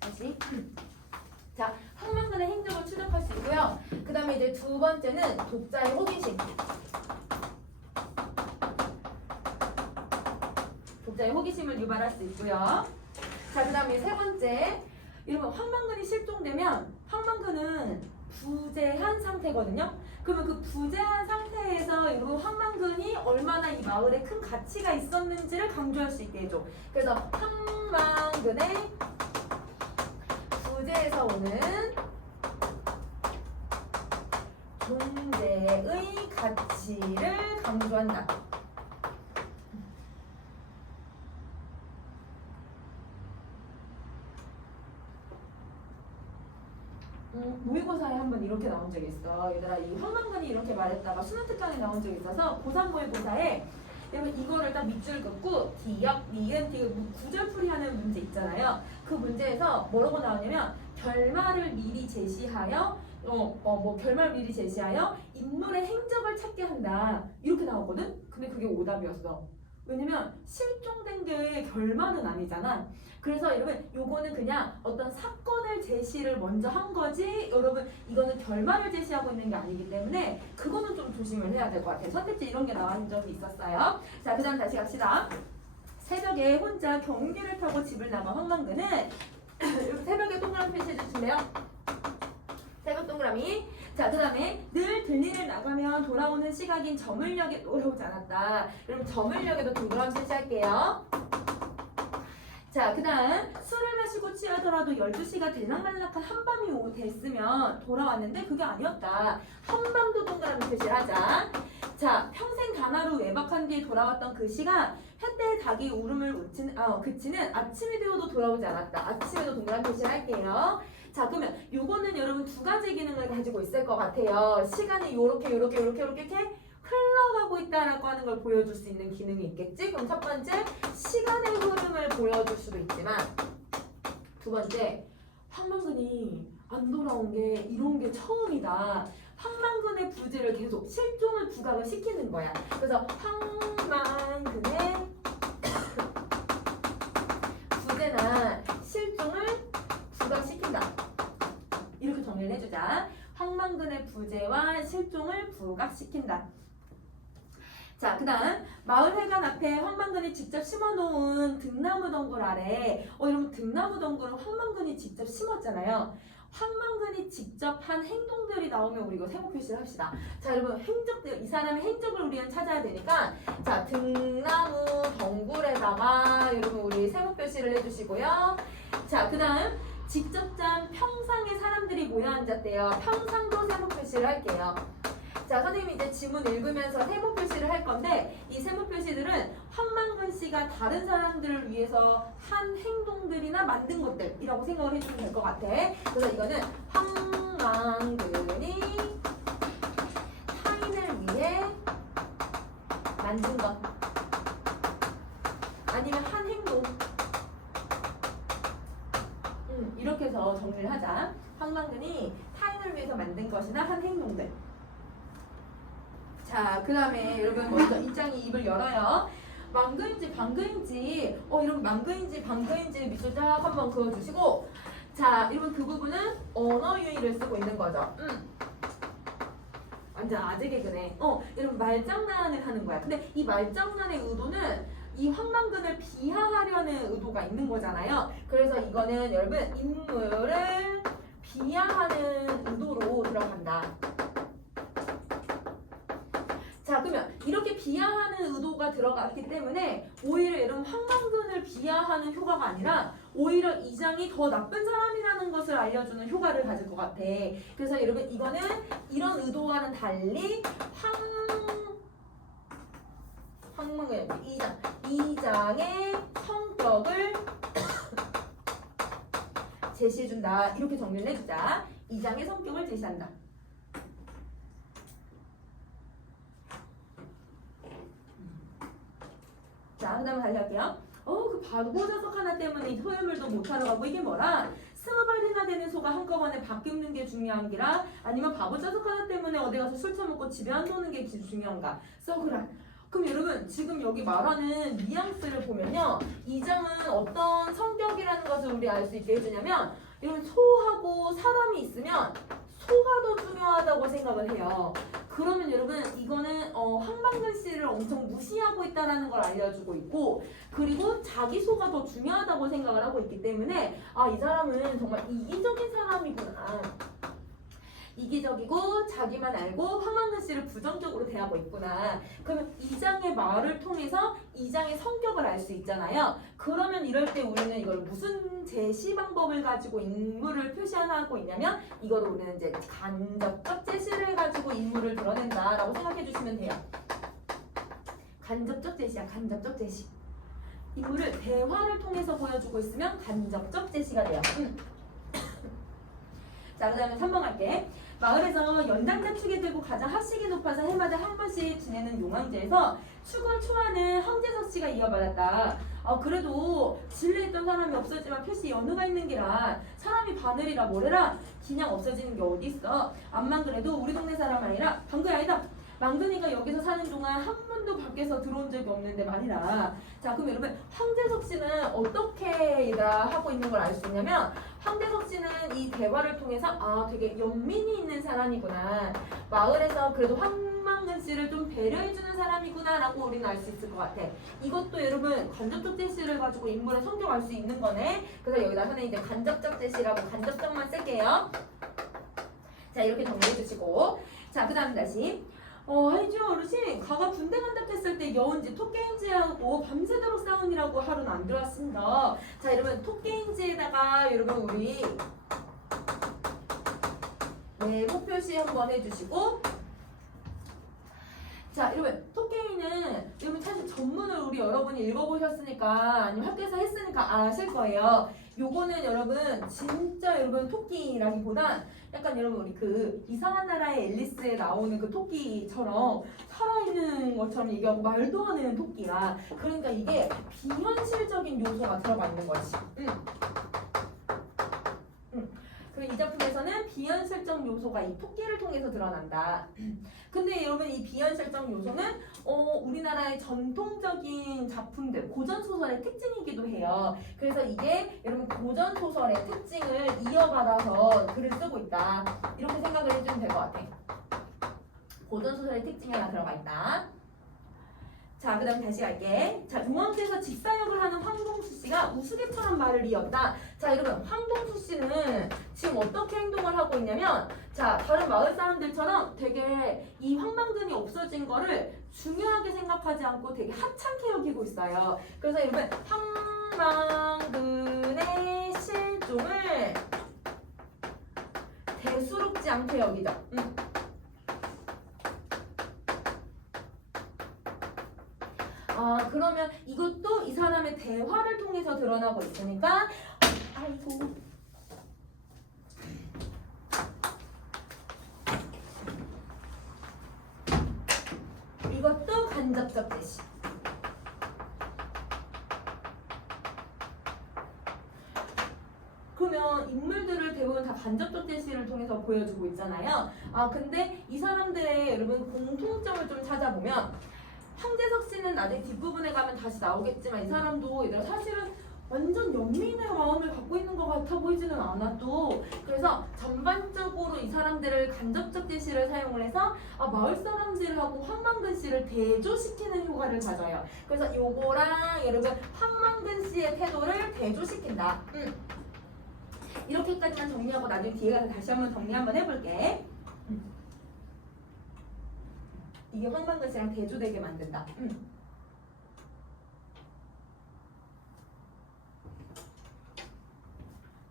다시. 자, 황망근의 행적을 추적할 수 있고요. 그 다음에 이제 두 번째는 독자의 호기심. 독자의 호기심을 유발할 수 있고요. 자, 그 다음에 세 번째. 여러분, 황망근이 실종되면 황망근은 부재한 상태거든요. 그러면 그 부재한 상태에서 여러분 황망근이 얼마나 이 마을에 큰 가치가 있었는지를 강조할 수 있게 해줘. 그래서 황망근의 부재에서 오는 존재의 가치를 강조한다. 모의고사에 한번 이렇게 나온 적이 있어. 얘들아, 이 황망근이 이렇게 말했다가 수능 특강에 나온 적이 있어서 고3 모의고사에 여러분 이거를 딱 밑줄 긋고 디귿, 니은, 디귿 구절풀이 하는 문제 있잖아요. 그 문제에서 뭐라고 나오냐면 결말을 미리 제시하여 결말 미리 제시하여 인물의 행적을 찾게 한다. 이렇게 나왔거든? 근데 그게 오답이었어. 왜냐면 실종된 게 결말은 아니잖아. 그래서 여러분 요거는 그냥 어떤 사건을 제시를 먼저 한 거지 여러분 이거는 결말을 제시하고 있는 게 아니기 때문에 그거는 좀 조심을 해야 될 것 같아요. 선택지 이런 게 나온 적이 있었어요. 자, 그 다음 다시 갑시다. 새벽에 혼자 경기를 타고 집을 나간 황망근은 새벽에 동그라미 표시해 주실래요? 새벽 동그라미. 자, 그 다음에 늘 들리를 나가면 돌아오는 시각인 저물역에 돌아오지 않았다. 여러분 저물역에도 동그라미 표시할게요. 자, 그 다음 술을 마시고 취하더라도 12시가 들락날락한 한밤이 됐으면 돌아왔는데 그게 아니었다. 한밤도 동그라미 표시를 하자. 자, 평생 가나로 외박한 뒤에 돌아왔던 그 시간 햇대에 닭이 울음을 그치는 아침이 되어도 돌아오지 않았다. 아침에도 동그라미 표시를 할게요. 자, 그러면 요거는 여러분 두 가지 기능을 가지고 있을 것 같아요. 시간이 요렇게 흘러가고 있다라고 하는 걸 보여줄 수 있는 기능이 있겠지? 그럼 첫 번째, 시간의 흐름을 보여줄 수도 있지만 두 번째, 황망근이 안 돌아온 게 이런 게 처음이다. 황망근의 부재를 계속 실종을 부각을 시키는 거야. 그래서 황망근의 부재나 실종을 부각시킨다. 이렇게 정리를 해주자. 황망근의 부재와 실종을 부각시킨다. 자, 그 다음 마을회관 앞에 황망근이 직접 심어놓은 등나무 덩굴 아래 여러분 등나무 덩굴은 황망근이 직접 심었잖아요. 황망근이 직접 한 행동들이 나오면 우리 이거 세모 표시를 합시다. 자, 여러분 행적들, 이 사람의 행적을 우리는 찾아야 되니까 자, 등나무 덩굴에다가 여러분 우리 세모 표시를 해주시고요. 자, 그 다음 직접 짠 평상에 사람들이 모여 앉았대요. 평상도 세모 표시를 할게요. 자, 선생님이 이제 지문 읽으면서 세모 표시를 할 건데 이 세모 표시들은 황망근 씨가 다른 사람들을 위해서 한 행동들이나 만든 것들이라고 생각을 해주면 될 것 같아. 그래서 이거는 황망근이 타인을 위해 만든 것 아니면 한 행동 이렇게 해서 정리를 하자. 황망근이 타인을 위해서 만든 것이나 한 행동들. 자, 그 다음에 여러분 먼저 입장이 입을 열어요. 망근인지 방근인지 여러분 망근인지 방근인지 밑줄 쫙 한번 그어주시고 자, 여러분 그 부분은 언어 유희를 쓰고 있는 거죠. 완전 아재 개그네. 여러분 말장난을 하는 거야. 근데 이 말장난의 의도는 이 황망근을 비하하려는 의도가 있는 거잖아요. 그래서 이거는 여러분 인물을 비하하는 의도로 들어간다. 자, 그러면 이렇게 비하하는 의도가 들어갔기 때문에 오히려 여러분 황망근을 비하하는 효과가 아니라 오히려 이 장이 더 나쁜 사람이라는 것을 알려주는 효과를 가질 것 같아. 그래서 여러분 이거는 이런 의도와는 달리 황망근 이 장의 성격을 제시해준다. 이렇게 정리를 해주자. 이 장의 성격을 제시한다. 자, 그 다음에 다시 할게요. 그 바보 자석 하나 때문에 소유물도 못하러 가고 이게 뭐라? 스무발이나 명이나 되는 소가 한꺼번에 바뀌는 게 중요한 게라 아니면 바보 자석 하나 때문에 어디 가서 술 처먹고 집에 안 오는 게 중요한가? 써그라. 그럼 여러분 지금 여기 말하는 뉘앙스를 보면요. 이 장은 어떤 성격이라는 것을 우리 알 수 있게 해주냐면 여러분 소하고 사람이 있으면 소가 더 중요하다고 생각을 해요. 그러면 여러분 이거는 황망근 씨를 엄청 무시하고 있다는 걸 알려주고 있고 그리고 자기 소가 더 중요하다고 생각을 하고 있기 때문에 아, 이 사람은 정말 이기적인 사람이구나. 이기적이고 자기만 알고 황망근 씨를 부정적으로 대하고 있구나. 그러면 이 장의 말을 통해서 이 장의 성격을 알 수 있잖아요. 그러면 이럴 때 우리는 이걸 무슨 제시 방법을 가지고 인물을 표시하고 있냐면 이거를 우리는 이제 간접적 제시를 가지고 인물을 드러낸다라고 생각해 주시면 돼요. 간접적 제시야. 간접적 제시. 인물을 대화를 통해서 보여주고 있으면 간접적 제시가 돼요. 자, 그 다음에 3번 갈게. 마을에서 연장자 축이 들고 가장 합식이 높아서 해마다 한 번씩 지내는 용왕제에서 축을 초하는 황제석 씨가 이어받았다. 그래도 진례했던 사람이 없어지만 표시 연후가 있는 게라 사람이 바늘이라 뭐래라 그냥 없어지는 게 어딨어. 암만 그래도 우리 동네 사람 아니라 방금 아니다. 망근이가 여기서 사는 동안 한 번도 밖에서 들어온 적이 없는데 말이라. 자, 그럼 여러분 황제석 씨는 어떻게 하고 있는 걸 알 수 있냐면 황제석 씨는 이 대화를 통해서 아, 되게 연민이 있는 사람이구나. 마을에서 그래도 황망근 씨를 좀 배려해주는 사람이구나 라고 우리는 알 수 있을 것 같아. 이것도 여러분 간접적 제시를 가지고 인물의 성격 알 수 있는 거네. 그래서 여기다 선생님 이제 간접적 제시라고 간접적만 쓸게요. 자, 이렇게 정리해 주시고 자, 그 다음 다시 하이지영 어르신, 가가 군대 간다 했을 때 여운지 토끼인지하고 밤새도록 싸우느라고 하루는 안 들어왔습니다. 자, 여러분 토끼인지에다가 여러분 우리 네모 표시 한번 해주시고 자, 여러분 토끼인은 여러분 사실 전문을 우리 여러분이 읽어보셨으니까 아니면 학교에서 했으니까 아실 거예요. 요거는 여러분 진짜 여러분 토끼라기보단 약간 여러분 우리 그 이상한 나라의 앨리스에 나오는 그 토끼처럼 살아있는 것처럼 얘기하고 말도 하는 토끼야. 그러니까 이게 비현실적인 요소가 들어가 있는 거지. 그리고 이 작품에서는 비현실적 요소가 이 토끼를 통해서 드러난다. 근데 여러분 이 비현실적 요소는 우리나라의 전통적인 작품들, 고전소설의 특징이기도 해요. 그래서 이게 여러분 고전소설의 특징을 이어받아서 글을 쓰고 있다. 이렇게 생각을 해주면 될 것 같아. 고전소설의 특징이 하나 들어가 있다. 자, 그 다음 다시 갈게. 자, 용왕제에서 집사역을 하는 황동수 씨가 우스갯처럼 말을 이었다. 자, 여러분 황동수 씨는 지금 어떻게 행동을 하고 있냐면 자, 다른 마을 사람들처럼 되게 이 황망근이 없어진 거를 중요하게 생각하지 않고 되게 하찮게 여기고 있어요. 그래서 여러분 황망근의 실종을 대수롭지 않게 여기죠. 그러면 이것도 이 사람의 대화를 통해서 드러나고 있으니까 아이고 이것도 간접적 제시. 그러면 인물들을 대부분 다 간접적 제시를 통해서 보여주고 있잖아요. 근데 이 사람들의 여러분 공통점을 좀 찾아보면 황제석 씨는 나중에 뒷부분에 가면 다시 나오겠지만 이 사람도 얘들아 사실은 완전 연민의 마음을 갖고 있는 것 같아 보이지는 않아도 그래서 전반적으로 이 사람들을 간접적 제시를 사용을 해서 마을 사람들하고 황망근 씨를 대조시키는 효과를 가져요. 그래서 요거랑 여러분 황망근 씨의 태도를 대조시킨다. 이렇게까지만 정리하고 나중에 뒤에 가서 다시 한번 정리 한번 해볼게. 이게 황망근 씨랑 대조되게 만든다.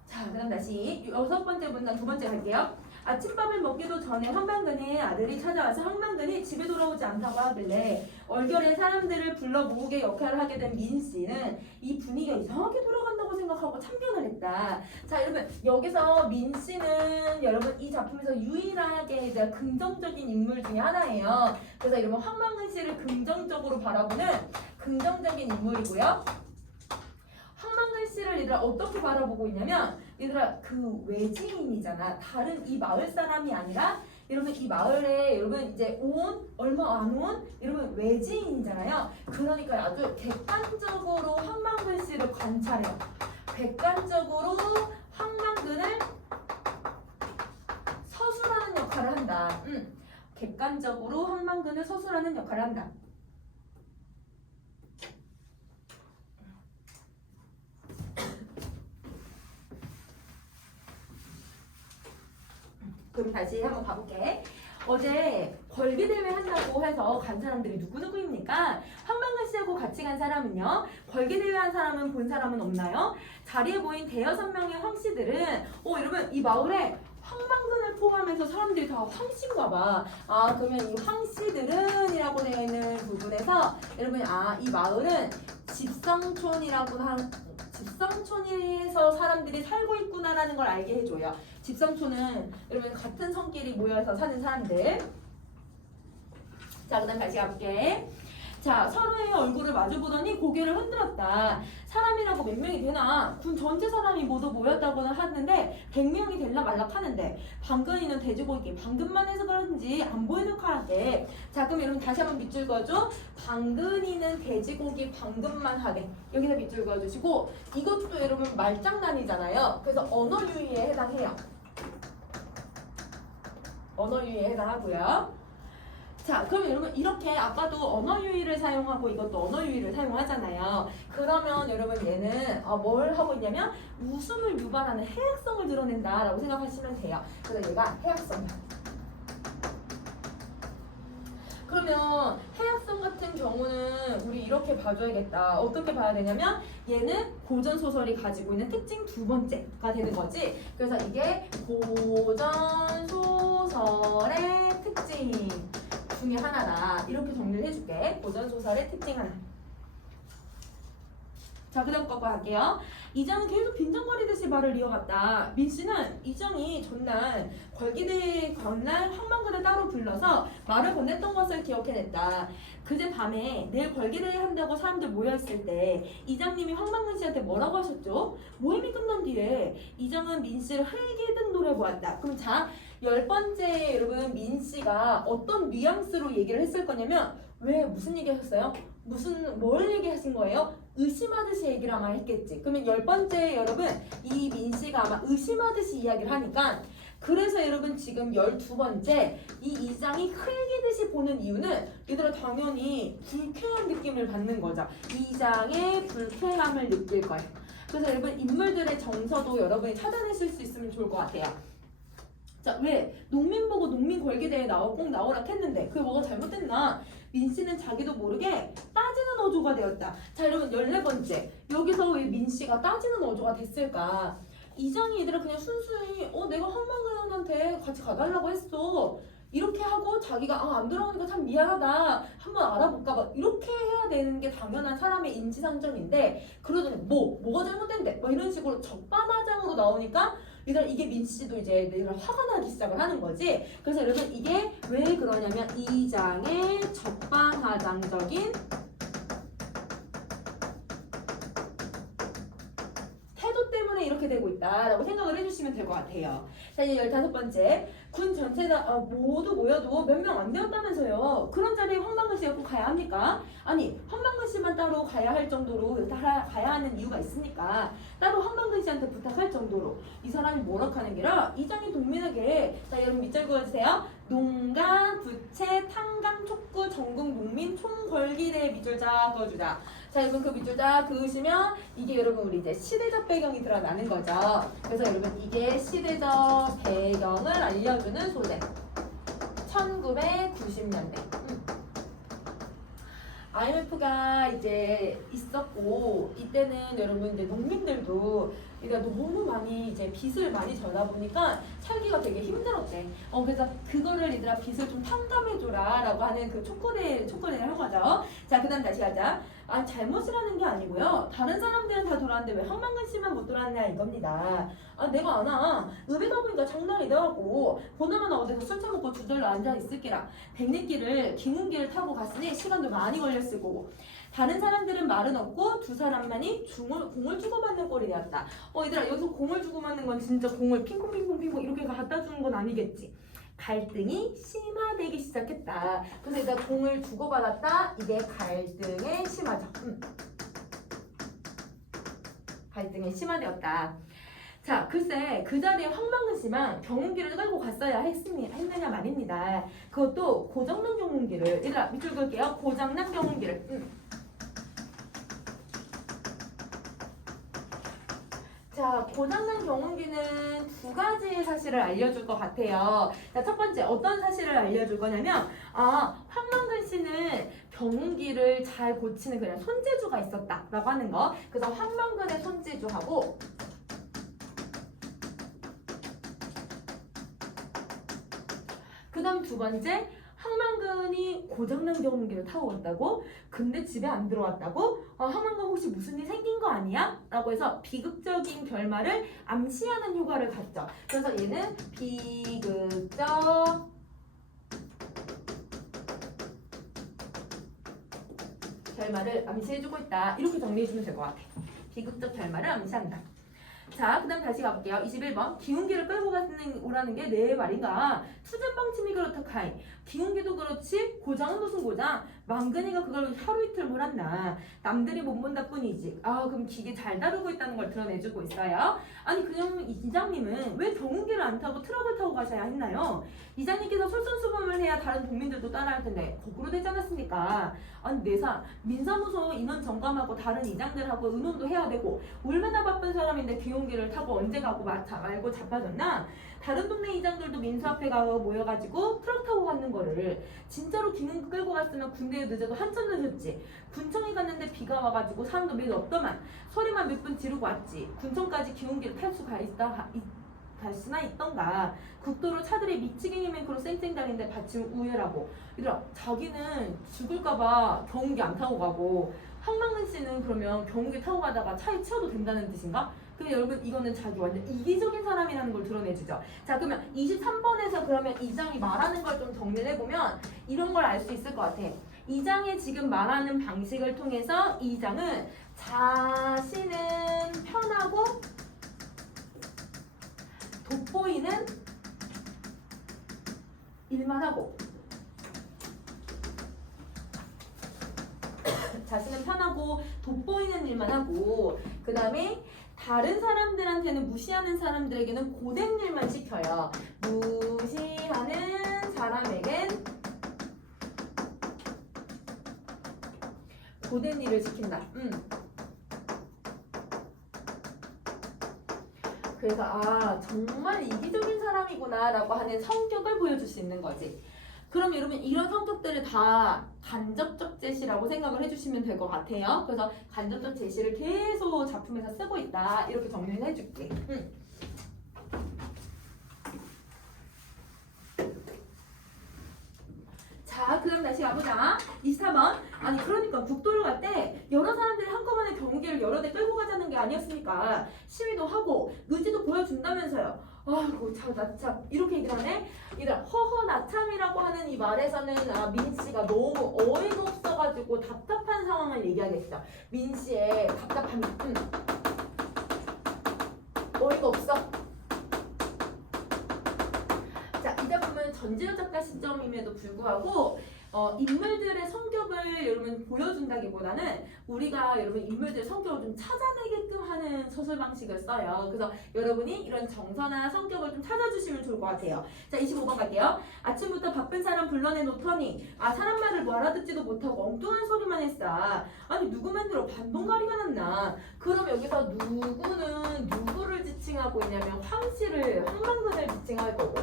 자, 그럼 다시 6번째 문장 2번째 갈게요. 아침밥을 먹기도 전에 황망근의 아들이 찾아와서 황망근이 집에 돌아오지 않다고 하길래 얼결에 사람들을 불러 모으게 역할을 하게 된 민 씨는 이 분위기가 이상하게 돌아간다고 생각하고 참견을 했다. 자, 여러분 여기서 민 씨는 여러분 이 작품에서 유일하게 이제 긍정적인 인물 중에 하나예요. 그래서 여러분 황망근 씨를 긍정적으로 바라보는 긍정적인 인물이고요. 황망근 씨를 씨를 얘들아 어떻게 바라보고 있냐면 얘들아 그 외지인이잖아. 다른 이 마을 사람이 아니라 여러분 이 마을에 여러분 이제 온 얼마 안 온 여러분 외지인이잖아요. 그러니까 아주 객관적으로 황망근 씨를 관찰해요. 객관적으로 황망근을 서술하는 역할을 한다. 객관적으로 황망근을 서술하는 역할을 한다. 그럼 다시 한번 가볼게. 어제 걸기대회 한다고 해서 간 사람들이 누구누구입니까? 황만근 씨하고 같이 간 사람은요. 걸기대회 한 사람은 본 사람은 없나요? 자리에 보인 대여섯 명의 황씨들은 여러분 이 마을에 황만근을 포함해서 사람들이 다 황씨인가 봐. 그러면 이 황씨들은 이라고 되어 있는 부분에서 여러분 이 마을은 집성촌에서 사람들이 살고 있구나라는 걸 알게 해줘요. 집성촌은 여러분 같은 성끼리 모여서 사는 사람들. 자, 그 다음 다시 가볼게. 자, 서로의 얼굴을 마주보더니 고개를 흔들었다. 사람이라고 몇 명이 되나? 군 전체 사람이 모두 모였다고는 하는데 100명이 될라 말라 하는데 방근이는 돼지고기 방근만 해서 그런지 안 보이는 카라게. 자, 그럼 여러분 다시 한번 밑줄 그어줘. 방근이는 돼지고기 방근만 하게. 여기다 밑줄 그어주시고 이것도 여러분 말장난이잖아요. 그래서 언어 유희에 해당해요. 언어 유희에 해당하고요. 자, 그럼 여러분 이렇게 아까도 언어 유희를 사용하고 이것도 언어 유희를 사용하잖아요. 그러면 여러분 얘는 뭘 하고 있냐면 웃음을 유발하는 해악성을 드러낸다라고 생각하시면 돼요. 그래서 얘가 해악성이야. 그러면 해악성 같은 경우는 우리 이렇게 봐줘야겠다. 어떻게 봐야 되냐면 얘는 고전소설이 가지고 있는 특징 두 번째가 되는 거지. 그래서 이게 고전소설의 특징 중에 하나다. 이렇게 정리를 해줄게. 고전소설의 특징 하나. 자, 그 다음 거 할게요. 이정은 계속 빈정거리듯이 말을 이어갔다. 민씨는 이정이 전날 걸기대 건날 황만근을 따로 불러서 말을 건넸던 것을 기억해냈다. 그제 밤에 내일 걸기대회 한다고 사람들 모여있을 때 이장님이 황만근 씨한테 뭐라고 하셨죠? 모임이 끝난 뒤에 이정은 민씨를 흘기듯 노려보았다. 그럼 자, 10번째 여러분 민씨가 어떤 뉘앙스로 얘기를 했을 거냐면 무슨 얘기 하셨어요? 뭘 얘기하신 거예요? 의심하듯이 얘기를 아마 했겠지. 그러면 10번째 여러분 이 민씨가 아마 의심하듯이 이야기를 하니까 그래서 여러분 지금 12번째 이 이장이 흘기듯이 보는 이유는 얘들아 당연히 불쾌한 느낌을 받는 거죠. 이장의 불쾌함을 느낄 거예요. 그래서 여러분 인물들의 정서도 여러분이 찾아내실 수 있으면 좋을 것 같아요. 자, 왜? 농민 보고 농민 걸기대회에 꼭 나오라 했는데 그게 뭐가 잘못됐나? 민씨는 자기도 모르게 따지는 어조가 되었다. 자, 여러분 14번째. 여기서 왜 민씨가 따지는 어조가 됐을까? 이장이 얘들아 그냥 순수히 내가 황만근한테 같이 가달라고 했어. 이렇게 하고 자기가 안 들어오니까 참 미안하다. 한번 알아볼까 봐. 이렇게 해야 되는 게 당연한 사람의 인지상정인데 그러더니 뭐가 잘못된대? 이런 식으로 적반하장으로 나오니까 얘들아 이게 민씨도 이제 내가 화가 나기 시작을 하는 거지. 그래서 여러분 이게 왜 그러냐면 이장의 적반하장적인 태도 때문에 이렇게 되고 있다라고 생각을 해주시면 될 것 같아요. 자, 이제 15번째. 군 전체가 모두 모여도 몇 명 안 되었다면서요. 그런 자리에 황만근 씨가 꼭 가야 합니까? 아니, 황만근 씨만 따로 가야 할 정도로 가야 하는 이유가 있으니까 따로 황만근 씨한테 부탁할 정도로 이 사람이 뭐라 하는 게라 이장이 동민에게 자, 여러분 밑줄 그어주세요. 농가, 부채, 탕감, 촉구, 전국 농민 총걸기대 밑줄 쫙 그어주자. 자, 여러분 그 밑줄 쫙 그으시면 이게 여러분 우리 이제 시대적 배경이 드러나는 거죠. 그래서 여러분 이게 시대적 배경을 알려주는 소재. 1990년대. IMF가 이제 있었고 이때는 여러분 이제 농민들도 그러니까 너무 많이 이제 빚을 많이 져다 보니까 살기가 되게 힘들었대. 그래서 그거를 얘들아 빚을 좀 탕감해줘라라고 하는 그 촉구를 한 거죠. 자, 그다음 다시 가자. 잘못을 하는 게 아니고요. 다른 사람들은 다 돌아왔는데 왜 황만근 씨만 못 돌아왔냐 이겁니다. 내가 안 와. 읍에 가보니까 장날이더라고. 보나마나 어디서 술 처먹고 주절로 앉아 있을게라. 백리길을 기문길을 타고 갔으니 시간도 많이 걸렸을 거고. 다른 사람들은 말은 없고 두 사람만이 공을 주고받는 꼴이 되었다. 얘들아 여기서 공을 주고받는 건 진짜 공을 핑퐁핑퐁핑퐁 이렇게 갖다 주는 건 아니겠지. 갈등이 심화되기 시작했다. 그래서 일단 공을 주고받았다. 이게 갈등의 심화죠. 갈등이 심화되었다. 자, 글쎄 그 자리에 황만근 씨만 경운기를 끌고 갔어야 했느냐 말입니다. 그것도 고장난 경운기를. 얘들아 밑줄 그을게요. 고장난 경운기를. 자, 고장난 경운기는 두 가지의 사실을 알려줄 것 같아요. 자, 첫 번째 어떤 사실을 알려줄 거냐면 황만근 씨는 경운기를 잘 고치는 그냥 손재주가 있었다라고 하는 거. 그래서 황만근의 손재주하고 그 다음 두 번째 황만근이 고장난 경운기를 타고 갔다고? 근데 집에 안 들어왔다고? 황만근 혹시 무슨 일 생긴 거 아니야? 라고 해서 비극적인 결말을 암시하는 효과를 갖죠. 그래서 얘는 비극적 결말을 암시해주고 있다. 이렇게 정리해주면 될 것 같아. 비극적 결말을 암시한다. 자, 그 다음 다시 가볼게요. 21번. 기운기를 끌고 오라는 게 내 말인가? 투전방침이 그렇다 카이. 기운기도 그렇지 고장은 무슨 고장? 망근이가 그걸 하루 이틀 몰았나? 남들이 못 본다 뿐이지. 그럼 기계 잘 다루고 있다는 걸 드러내주고 있어요. 아니 그럼 이장님은 왜 경운기를 안 타고 트럭을 타고 가셔야 했나요? 이장님께서 솔선수범을 해야 다른 국민들도 따라할 텐데 거꾸로 되지 않았습니까? 아니 내사 민사무소 인원 점검하고 다른 이장들하고 의논도 해야 되고 얼마나 바쁜 사람인데 기운기를 타고 언제 가고 말고 자빠졌나? 다른 동네 이장들도 민수 앞에 가서 모여가지고 트럭 타고 가는 거를 진짜로 기운기 끌고 갔으면 군대에 늦어도 한참 늦었지. 군청에 갔는데 비가 와가지고 사람도 매일 없더만 소리만 몇 분 지르고 왔지. 군청까지 기운기를 탈 수가 갈 수나 있던가. 국도로 차들이 미치겠니 맨크로 쌩쌩다니는데 받치면 우회라고. 얘들아 자기는 죽을까봐 경운기 안 타고 가고 황만근 씨는 그러면 경운기 타고 가다가 차에 치여도 된다는 뜻인가? 근데 여러분 이거는 자기 완전 이기적인 사람이라는 걸 드러내주죠. 자 그러면 23번에서 그러면 이장이 말하는 걸 좀 정리를 해보면 이런 걸 알 수 있을 것 같아. 이장이 지금 말하는 방식을 통해서 이장은 자신은 편하고 돋보이는 일만 하고 자신은 편하고 돋보이는 일만 하고 그 다음에 다른 사람들한테는 무시하는 사람들에게는 고된 일만 시켜요. 무시하는 사람에겐 고된 일을 시킨다. 그래서 정말 이기적인 사람이구나 라고 하는 성격을 보여줄 수 있는 거지. 그럼 여러분 이런 성격들을 다 간접적 제시라고 생각을 해주시면 될 것 같아요. 그래서 간접적 제시를 계속 작품에서 쓰고 있다. 이렇게 정리를 해줄게. 자, 그럼 다시 가보자. 24번. 아니 그러니까 국도를 갈 때 여러 사람들이 한꺼번에 경운기를 여러 대 끌고 가자는 게 아니었습니까? 시위도 하고 의지도 보여준다면서요. 아이고 참 이렇게 얘기를 하네. 얘들아 허허나참이라고 하는 이 말에서는 민씨가 너무 어이가 없어가지고 답답한 상황을 얘기하겠죠. 민씨의 답답함이 어이가 없어. 자, 이 작품은 전지현 작가 시점임에도 불구하고 인물들의 성격을 여러분 보여준다기보다는 우리가 여러분 인물들의 성격을 좀 찾아내게끔 하는 서술 방식을 써요. 그래서 여러분이 이런 정서나 성격을 좀 찾아주시면 좋을 것 같아요. 자, 25번 갈게요. 아침부터 바쁜 사람 불러내놓더니 사람 말을 뭐 알아듣지도 못하고 엉뚱한 소리만 했어. 아니 누구 만들어 반동가리가 났나. 그럼 여기서 누구는 누구를 지칭하고 있냐면 황만근을 지칭할 거고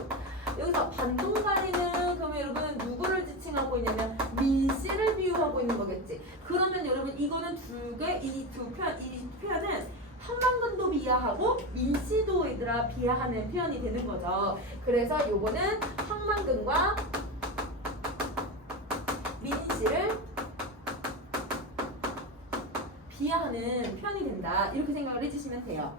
여기서 반동가리는 그러면 여러분은 누구를 지칭하고 있냐면 민씨를 비유하고 있는 거겠지. 그러면 여러분 이거는 이 표현은 황만근도 비하하고 민씨도 얘들아 비하하는 표현이 되는 거죠. 그래서 요거는 황만근과 민씨를 비하하는 표현이 된다. 이렇게 생각을 해주시면 돼요.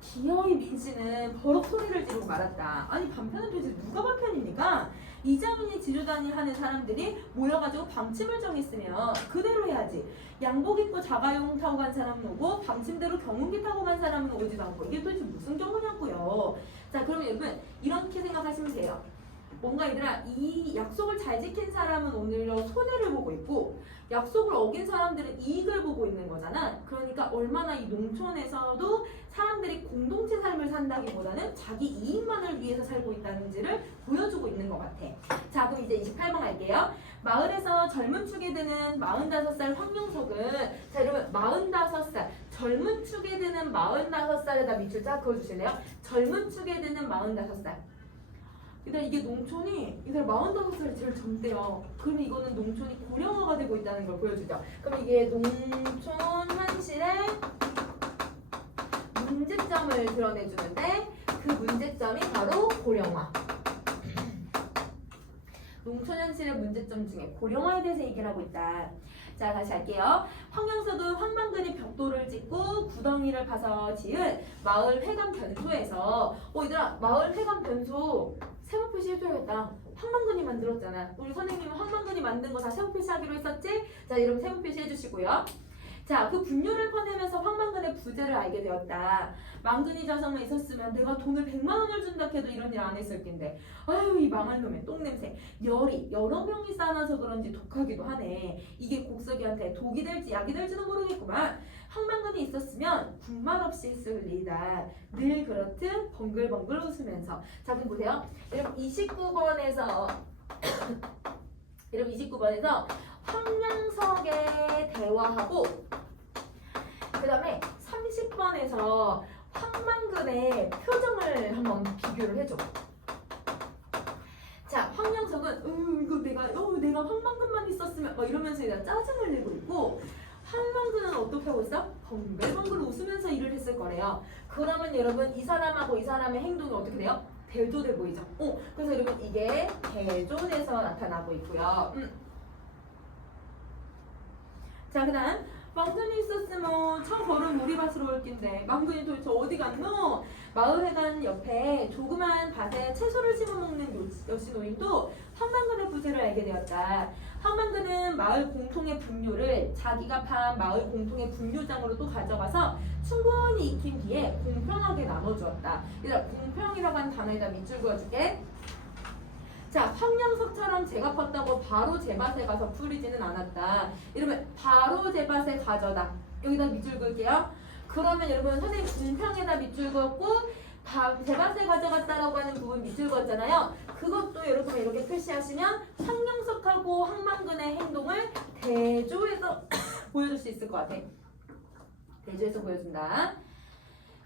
기어이 민씨는 버럭 소리를 지르고 말았다. 아니 반편은 도대체 누가 반편입니까? 이자민이 지주단위 하는 사람들이 모여가지고 방침을 정했으면 그대로 해야지. 양복 입고 자가용 타고 간 사람은 오고 방침대로 경운기 타고 간 사람은 오지도 않고 이게 도대체 무슨 경우냐고요. 자 그러면 여러분 이렇게 생각하시면 돼요. 뭔가 얘들아 이 약속을 잘 지킨 사람은 오히려 손해를 보고 있고 약속을 어긴 사람들은 이익을 보고 있는 거잖아. 그러니까 얼마나 이 농촌에서도 사람들이 공동체 삶을 산다기보다는 자기 이익만을 위해서 살고 있다는지를 보여주고 있는 것 같아. 자 그럼 이제 28번 갈게요. 마을에서 젊은 축에 드는 45살 황영석은 자 여러분 45살 젊은 축에 드는 45살에다 밑줄자 그어주실래요? 젊은 축에 드는 45살 근데 이게 농촌이 이들 45살이 제일 젊대요. 그러면 이거는 농촌이 고령화가 되고 있다는 걸 보여주죠. 그럼 이게 농촌 현실의 문제점을 드러내주는데 그 문제점이 바로 고령화. 농촌 현실의 문제점 중에 고령화에 대해서 얘기를 하고 있다. 자 다시 할게요. 황영석은 황만근이 벽돌을 짓고 구덩이를 파서 지은 마을 회관 변소에서 얘들아 마을 회관 변소 세모표시 해줘야겠다. 황만근이 만들었잖아. 우리 선생님은 황만근이 만든 거 다 세모표시 하기로 했었지? 자 여러분 세모표시 해주시고요. 자, 그 분뇨를 퍼내면서 황만근의 부재를 알게 되었다. 만근이 자성만 있었으면 내가 돈을 100만 원을 준다 해도 이런 일 안 했을 텐데. 아유 이 망할 놈의 똥냄새. 열이 여러 명이 쌓아서 그런지 독하기도 하네. 이게 곡석이한테 독이 될지 약이 될지도 모르겠구만. 황만근이 있었으면 군말 없이 했을 리다. 늘 그렇듯 벙글벙글 웃으면서. 자 그럼 보세요. 여러분 29번에서 여러분 29번에서 황영석의 대화하고 그 다음에 30번에서 황만근의 표정을 한번 비교를 해줘. 자, 황영석은 이거 내가 황만근만 있었으면 이러면서 얘가 짜증을 내고 있고 황만근은 어떻게 하고 있어? 벙글벙글 웃으면서 일을 했을 거래요. 그러면 여러분 이 사람하고 이 사람의 행동이 어떻게 돼요? 대조돼 보이죠? 그래서 여러분 이게 대조돼서 나타나고 있고요. 자, 그 다음 망근이 있었으면 저 걸음 우리 밭으로 올 낀데 망근이 도대체 어디 갔노? 마을회관 옆에 조그만 밭에 채소를 심어먹는 여신노인도 황만근의 부재를 알게 되었다. 황만근은 마을 공통의 분뇨를 자기가 판 마을 공통의 분뇨장으로 또 가져가서 충분히 익힌 뒤에 공평하게 나눠주었다. 얘들아 공평이라고 하는 단어에다 밑줄 그어줄게. 자, 황영석처럼 제가 컸다고 바로 제 밭에 가서 풀이지는 않았다. 이러면 바로 제 밭에 가져다. 여기다 밑줄 그을게요. 그러면 여러분 선생님 공평에다 밑줄 그었고 제 밭에 가져갔다라고 하는 부분 밑줄 그었잖아요. 그것도 여러분 이렇게 표시하시면 황영석하고 황만근의 행동을 대조해서 보여줄 수 있을 것 같아. 대조해서 보여준다.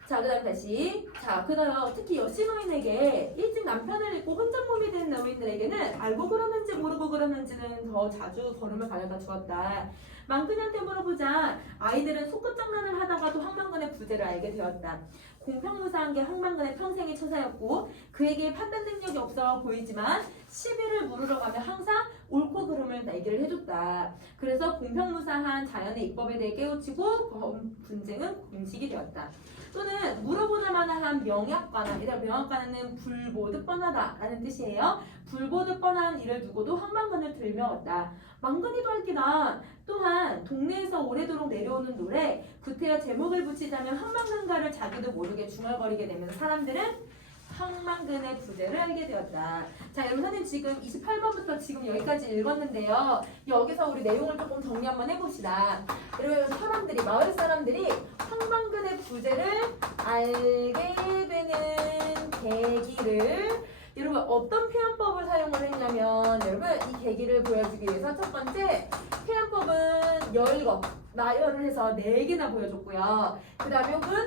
자, 그 다음 다시. 자, 그 다음 특히 여신노인에게 일찍 남편을 잃고 혼잣몸이 된 노인들에게는 알고 그러는지 모르고 그러는지는 더 자주 걸음을 가져다 주었다. 만근이한테 물어보자. 아이들은 속꿉장난을 하다가도 황만근의 부재를 알게 되었다. 공평무사한 게 황만근의 평생의 처사였고 그에게 판단 능력이 없어 보이지만 시비를 물으러 가면 항상 옳고 그름을 얘기를 해줬다. 그래서 공평무사한 자연의 입법에 대해 깨우치고 분쟁은 공식이 되었다. 또는 물어보자마자 한 명약관한, 얘들아 명약관은 불보듯 뻔하다 라는 뜻이에요. 불보듯 뻔한 일을 두고도 황만근을 들매었다. 만근이도 할기다. 또한 동네에서 오래도록 내려오는 노래 구태여 제목을 붙이자면 황만근가를 자기도 모르게 중얼거리게 되면서 사람들은 황만근의 부재를 알게 되었다. 자, 여러분 선생님 지금 28번부터 지금 여기까지 읽었는데요. 여기서 우리 내용을 조금 정리 한번 해봅시다. 여러분 사람들이 마을 사람들이 황만근의 부재를 알게 되는 계기를 여러분 어떤 표현법을 사용을 했냐면 여러분 이 계기를 보여주기 위해서 첫 번째 표현법은 열거, 나열을 해서 4개나 보여줬고요. 그 다음에 혹은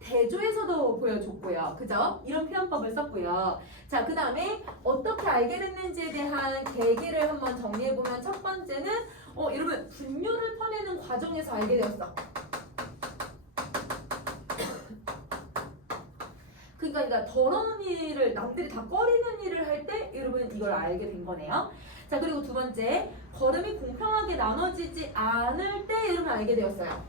대조에서도 보여줬고요. 그죠? 이런 표현법을 썼고요. 자, 그 다음에 어떻게 알게 됐는지에 대한 계기를 한번 정리해보면 첫 번째는 여러분 분뇨를 퍼내는 과정에서 알게 되었어. 그러니까 더러운 일을 남들이 다 꺼리는 일을 할 때 여러분 이걸 알게 된 거네요. 자 그리고 두 번째 걸음이 공평하게 나눠지지 않을 때 여러분 알게 되었어요.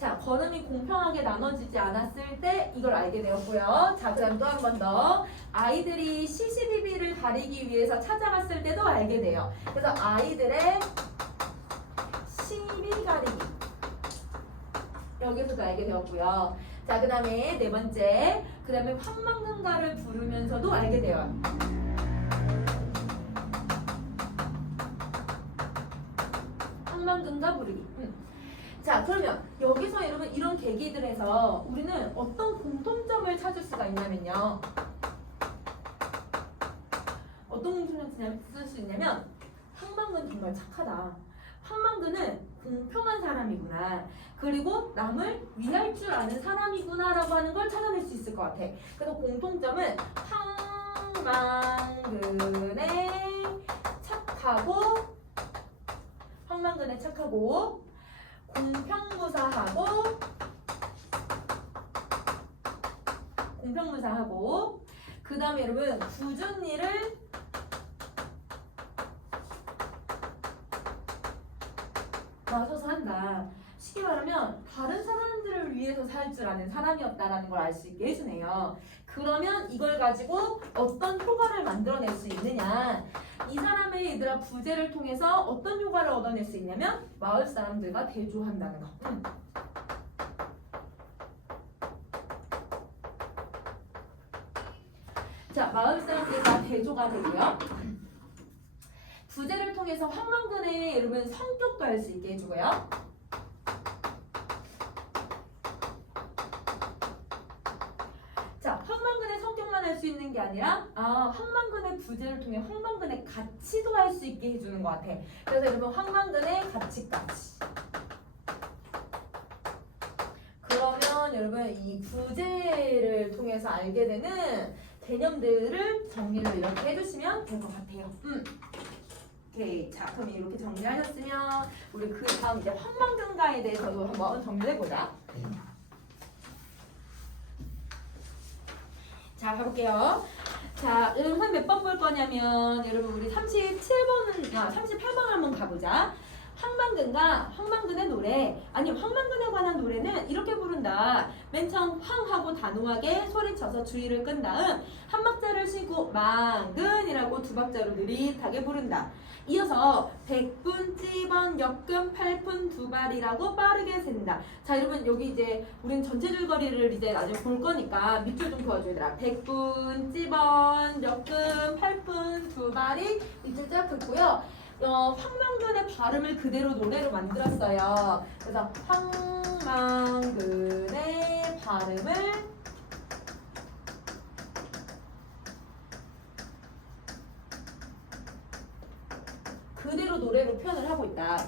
자 걸음이 공평하게 나눠지지 않았을 때 이걸 알게 되었고요. 자 그다음 또 한 번 더 아이들이 시시비비를 가리기 위해서 찾아갔을 때도 알게 돼요. 그래서 아이들의 시비 가리기 여기서도 알게 되었고요. 자, 그 다음에 네 번째, 그 다음에 황망근가를 부르면서도 알게 돼요. 황망근가 부르기. 자, 그러면 여기서 여러분 이런 계기들에서 우리는 어떤 공통점을 찾을 수가 있냐면요. 어떤 공통점을 찾을 수 있냐면 황망근 정말 착하다. 황망근은 공평한 사람이구나. 그리고 남을 위할 줄 아는 사람이구나라고 하는 걸 찾아낼 수 있을 것 같아. 그래서 공통점은 황망근에 착하고 공평무사하고 그 다음에 여러분 굳은 일을 나서서 한다. 쉽게 말하면 다른 사람들을 위해서 살 줄 아는 사람이었다라는 걸 알 수 있게 해주네요. 그러면 이걸 가지고 어떤 효과를 만들어낼 수 있느냐. 이 사람의 얘들아 부재를 통해서 어떤 효과를 얻어낼 수 있냐면 마을 사람들과 대조한다는 거. 자, 마을 사람들과 대조가 되고요. 부재를 통해서 황망근의 여러분 성격도 알 수 있게 해주고요. 자, 황망근의 성격만 알 수 있는 게 아니라 황망근의 부재를 통해 황망근의 가치도 알 수 있게 해주는 것 같아. 그래서 여러분 황망근의 가치까지. 그러면 여러분 이 부재를 통해서 알게 되는 개념들을 정리를 이렇게 해주시면 될 것 같아요. 오케이. 자, 그럼 이렇게 정리하셨으면 우리 그 다음 이제 황망근가에 대해서도 한번 정리해보자. 자, 가볼게요. 자, 여러분 몇 번 볼 거냐면 여러분 우리 38번 한번 가보자. 황망근의 노래. 아니 황망근에 관한 노래는 이렇게 부른다. 맨 처음 황하고 단호하게 소리쳐서 주의를 끈 다음 한 박자를 쉬고 망근이라고 두 박자로 느릿하게 부른다. 이어서 백분, 찌번, 역금, 팔분, 두발이라고 빠르게 센다. 자 여러분 여기 이제 우린 전체 줄거리를 이제 나중에 볼 거니까 밑줄 좀 그어줘 얘들아. 백분, 찌번, 역금, 팔분, 두발이 밑줄 쫙 긋고요. 황망근의 발음을 그대로 노래로 만들었어요. 그래서 황망근의 발음을 그대로 노래로 표현을 하고 있다.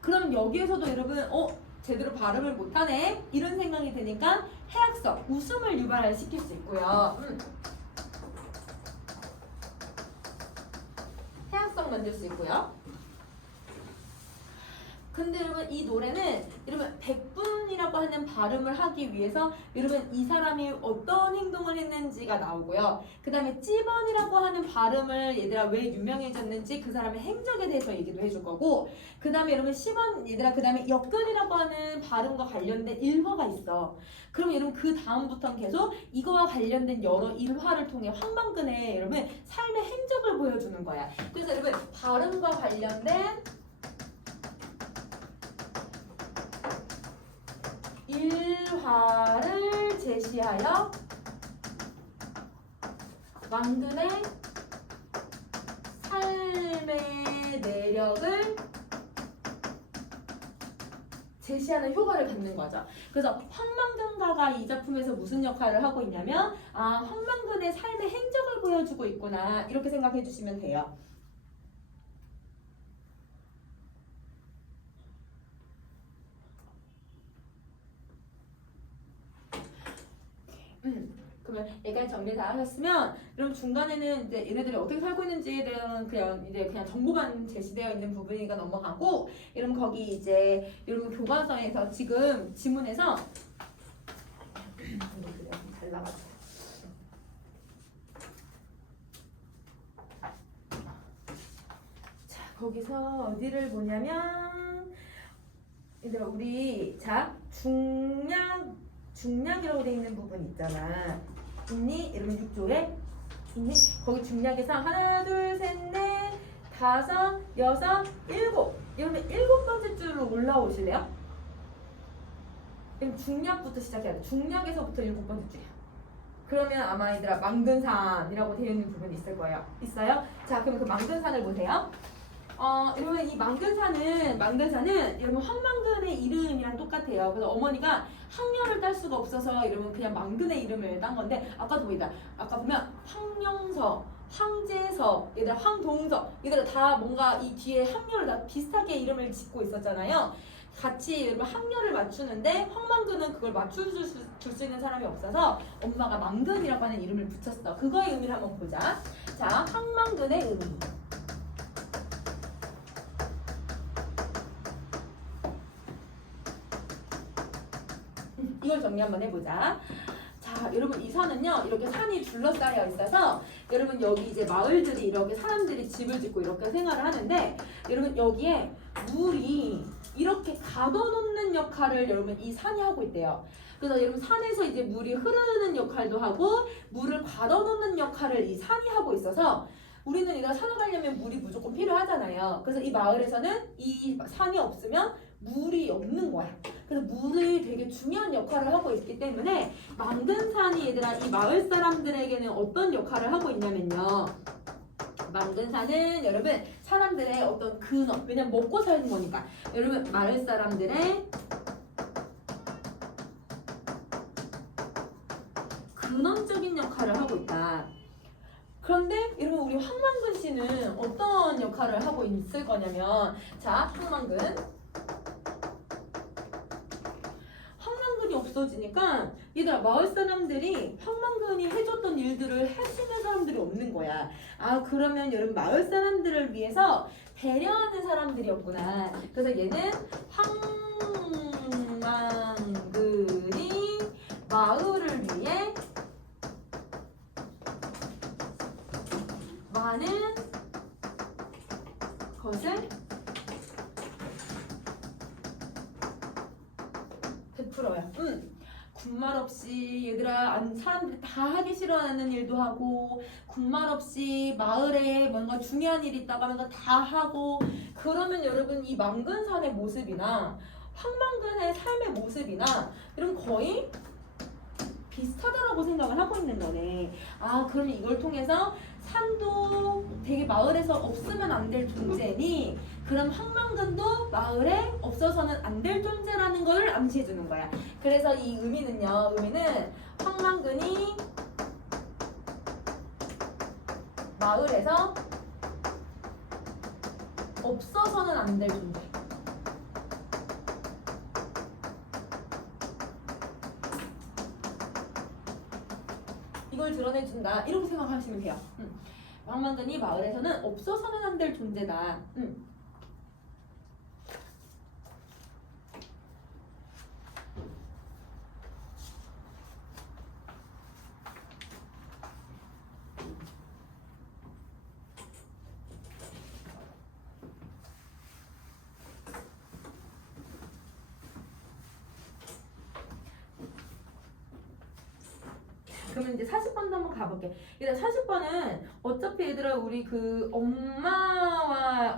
그럼 여기에서도 여러분 제대로 발음을 못하네 이런 생각이 드니까 해악성, 웃음을 유발시킬 수 있고요. 해악성 만들 수 있고요. 근데 여러분 이 노래는 여러분 백분이라고 하는 발음을 하기 위해서 여러분 이 사람이 어떤 행동을 했는지가 나오고요. 그 다음에 찌번이라고 하는 발음을 얘들아 왜 유명해졌는지 그 사람의 행적에 대해서 얘기도 해줄 거고 그 다음에 여러분 10번 얘들아 그 다음에 역근이라고 하는 발음과 관련된 일화가 있어. 그럼 여러분 그 다음부터는 계속 이거와 관련된 여러 일화를 통해 황망근의 여러분 삶의 행적을 보여주는 거야. 그래서 여러분 발음과 관련된 일화를 제시하여 망근의 삶의 내력을 제시하는 효과를 갖는 거죠. 그래서 황망근가가 이 작품에서 무슨 역할을 하고 있냐면 황망근의 삶의 행적을 보여주고 있구나 이렇게 생각해 주시면 돼요. 그러면 여기까지 정리 다 하셨으면 그럼 중간에는 이제 얘네들이 어떻게 살고 있는지에 대한 그냥 정보만 제시되어 있는 부분이니까 넘어가고 이러면 거기 이제 여러분 교과서에서 지금 지문에서 이렇게 잘 나가죠. 자 거기서 어디를 보냐면 얘들아 우리 자 중량이라고 되어 있는 부분 있잖아. 있니? 여러분 6조에 있니? 거기 중량에서 하나, 둘, 셋, 넷, 다섯, 여섯, 일곱. 여러분 7번째 줄로 올라오실래요? 그럼 중량부터 시작해야 돼. 중량에서부터 7번째 줄이야. 그러면 아마 얘들아 망근산이라고 되어 있는 부분이 있을 거예요. 있어요? 자 그럼 그 망근산을 보세요. 여러분 이 망근산은 여러분 황망근의 이름이랑 똑같아요. 그래서 어머니가 학렬을 딸 수가 없어서 여러분 그냥 망근의 이름을 딴 건데 아까도 보이다. 아까 보면 황령서, 황제서, 얘들아 황동서 얘들아 다 뭔가 이 뒤에 학렬을 다 비슷하게 이름을 짓고 있었잖아요. 같이 여러분 학렬을 맞추는데 황망근은 그걸 맞춰줄 수 있는 사람이 없어서 엄마가 망근이라고 하는 이름을 붙였어. 그거의 의미를 한번 보자. 자 황망근의 의미. 이걸 정리 한번 해보자. 자, 여러분 이 산은요 이렇게 산이 둘러싸여 있어서 여러분 여기 이제 마을들이 이렇게 사람들이 집을 짓고 이렇게 생활을 하는데 여러분 여기에 물이 이렇게 가둬놓는 역할을 여러분 이 산이 하고 있대요. 그래서 여러분 산에서 이제 물이 흐르는 역할도 하고 물을 가둬놓는 역할을 이 산이 하고 있어서 우리는 이거 살아가려면 물이 무조건 필요하잖아요. 그래서 이 마을에서는 이 산이 없으면 물이 없는 거야. 그래서 물이 되게 중요한 역할을 하고 있기 때문에 망근산이 얘들아 이 마을 사람들에게는 어떤 역할을 하고 있냐면요. 망근산은 여러분 사람들의 어떤 근원, 왜냐면 먹고 사는 거니까 여러분 마을 사람들의 근원적인 역할을 하고 있다. 그런데 여러분 우리 황망근 씨는 어떤 역할을 하고 있을 거냐면 자 황망근이 없어지니까 얘들아 마을 사람들이 황망근이 해줬던 일들을 해주는 사람들이 없는 거야. 아 그러면 여러분 마을 사람들을 위해서 배려하는 사람들이었구나. 그래서 얘는 황망근이 마을을 위해 많은 것을 베풀어요. 군말 없이 얘들아 사람들이 다 하기 싫어하는 일도 하고 군말 없이 마을에 뭔가 중요한 일이 있다고 하면 다 하고 그러면 여러분 이 망근산의 모습이나 황망근의 삶의 모습이나 이런 거의 비슷하다라고 생각을 하고 있는 거네. 아 그러면 이걸 통해서 산도 되게 마을에서 없으면 안 될 존재니 그럼 황망근도 마을에 없어서는 안 될 존재라는 걸 암시해 주는 거야. 그래서 이 의미는 황망근이 마을에서 없어서는 안 될 존재. 이걸 드러내준다. 이렇게 생각하시면 돼요. 황망근이 마을에서는 없어서는 안 될 존재다. 그러면 이제 40번도 한번 가볼게. 얘들아 40번은 어차피 얘들아 우리 그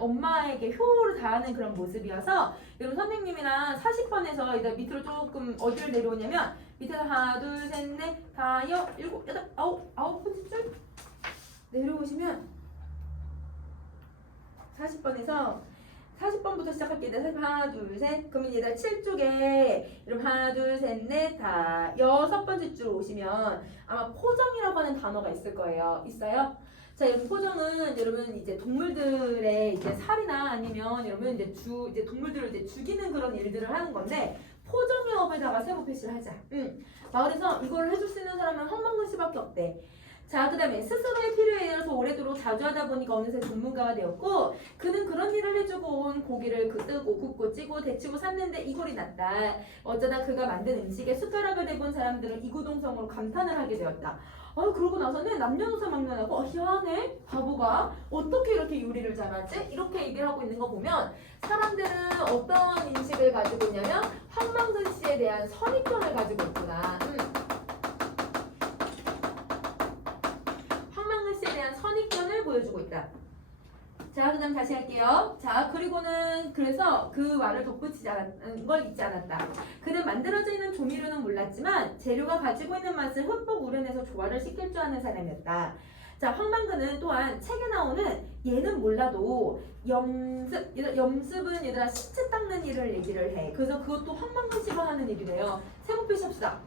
엄마에게 효를 다하는 그런 모습이어서 여러분 선생님이랑 40번에서 얘들아 밑으로 조금 어디를 내려오냐면 밑에서 하나 둘 셋 넷 다섯 일곱 여덟 아홉 번째 줄 내려오시면 40번에서 40번부터 시작할게요. 하나, 둘, 셋. 그러면 얘들아 7쪽에 여러분 하나, 둘, 셋, 넷, 다 6번째 줄 오시면 아마 포정이라고 하는 단어가 있을 거예요. 있어요? 자, 여러분 포정은 여러분 이제 동물들의 이제 살이나 아니면 여러분 이제 동물들을 이제 죽이는 그런 일들을 하는 건데 포정의 업에다가 세모 표시를 하자. 마을에서 이걸 해줄 수 있는 사람은 황망근 씨밖에 없대. 자, 그 다음에 스스로의 필요에 의해서 오래도록 자주 하다 보니까 어느새 전문가가 되었고 그는 그런 일을 해주고 온 고기를 뜨고 굽고 찌고 데치고 샀는데 이골이 났다. 어쩌다 그가 만든 음식에 숟가락을 대본 사람들은 이구동성으로 감탄을 하게 되었다. 그러고 나서는 남녀노소 막론하고 희한해 바보가 어떻게 이렇게 요리를 잘하지? 이렇게 얘기를 하고 있는 거 보면 사람들은 어떤 인식을 가지고 있냐면 황망근 씨에 대한 선입견을 가지고 있구나. 황망근 씨에 대한 선입견을 보여주고 있다. 자, 그 다음 다시 할게요. 자, 그리고는 그래서 그 말을 덧붙이지 않은 걸 잊지 않았다. 그는 만들어져 있는 조미료는 몰랐지만 재료가 가지고 있는 맛을 흠뻑 우려내서 조화를 시킬 줄 아는 사람이었다. 자, 황망근은 또한 책에 나오는 얘는 몰라도 염습은 얘들아 시체 닦는 일을 얘기를 해. 그래서 그것도 황망근 씨가 하는 일이래요. 세모 표시합시다.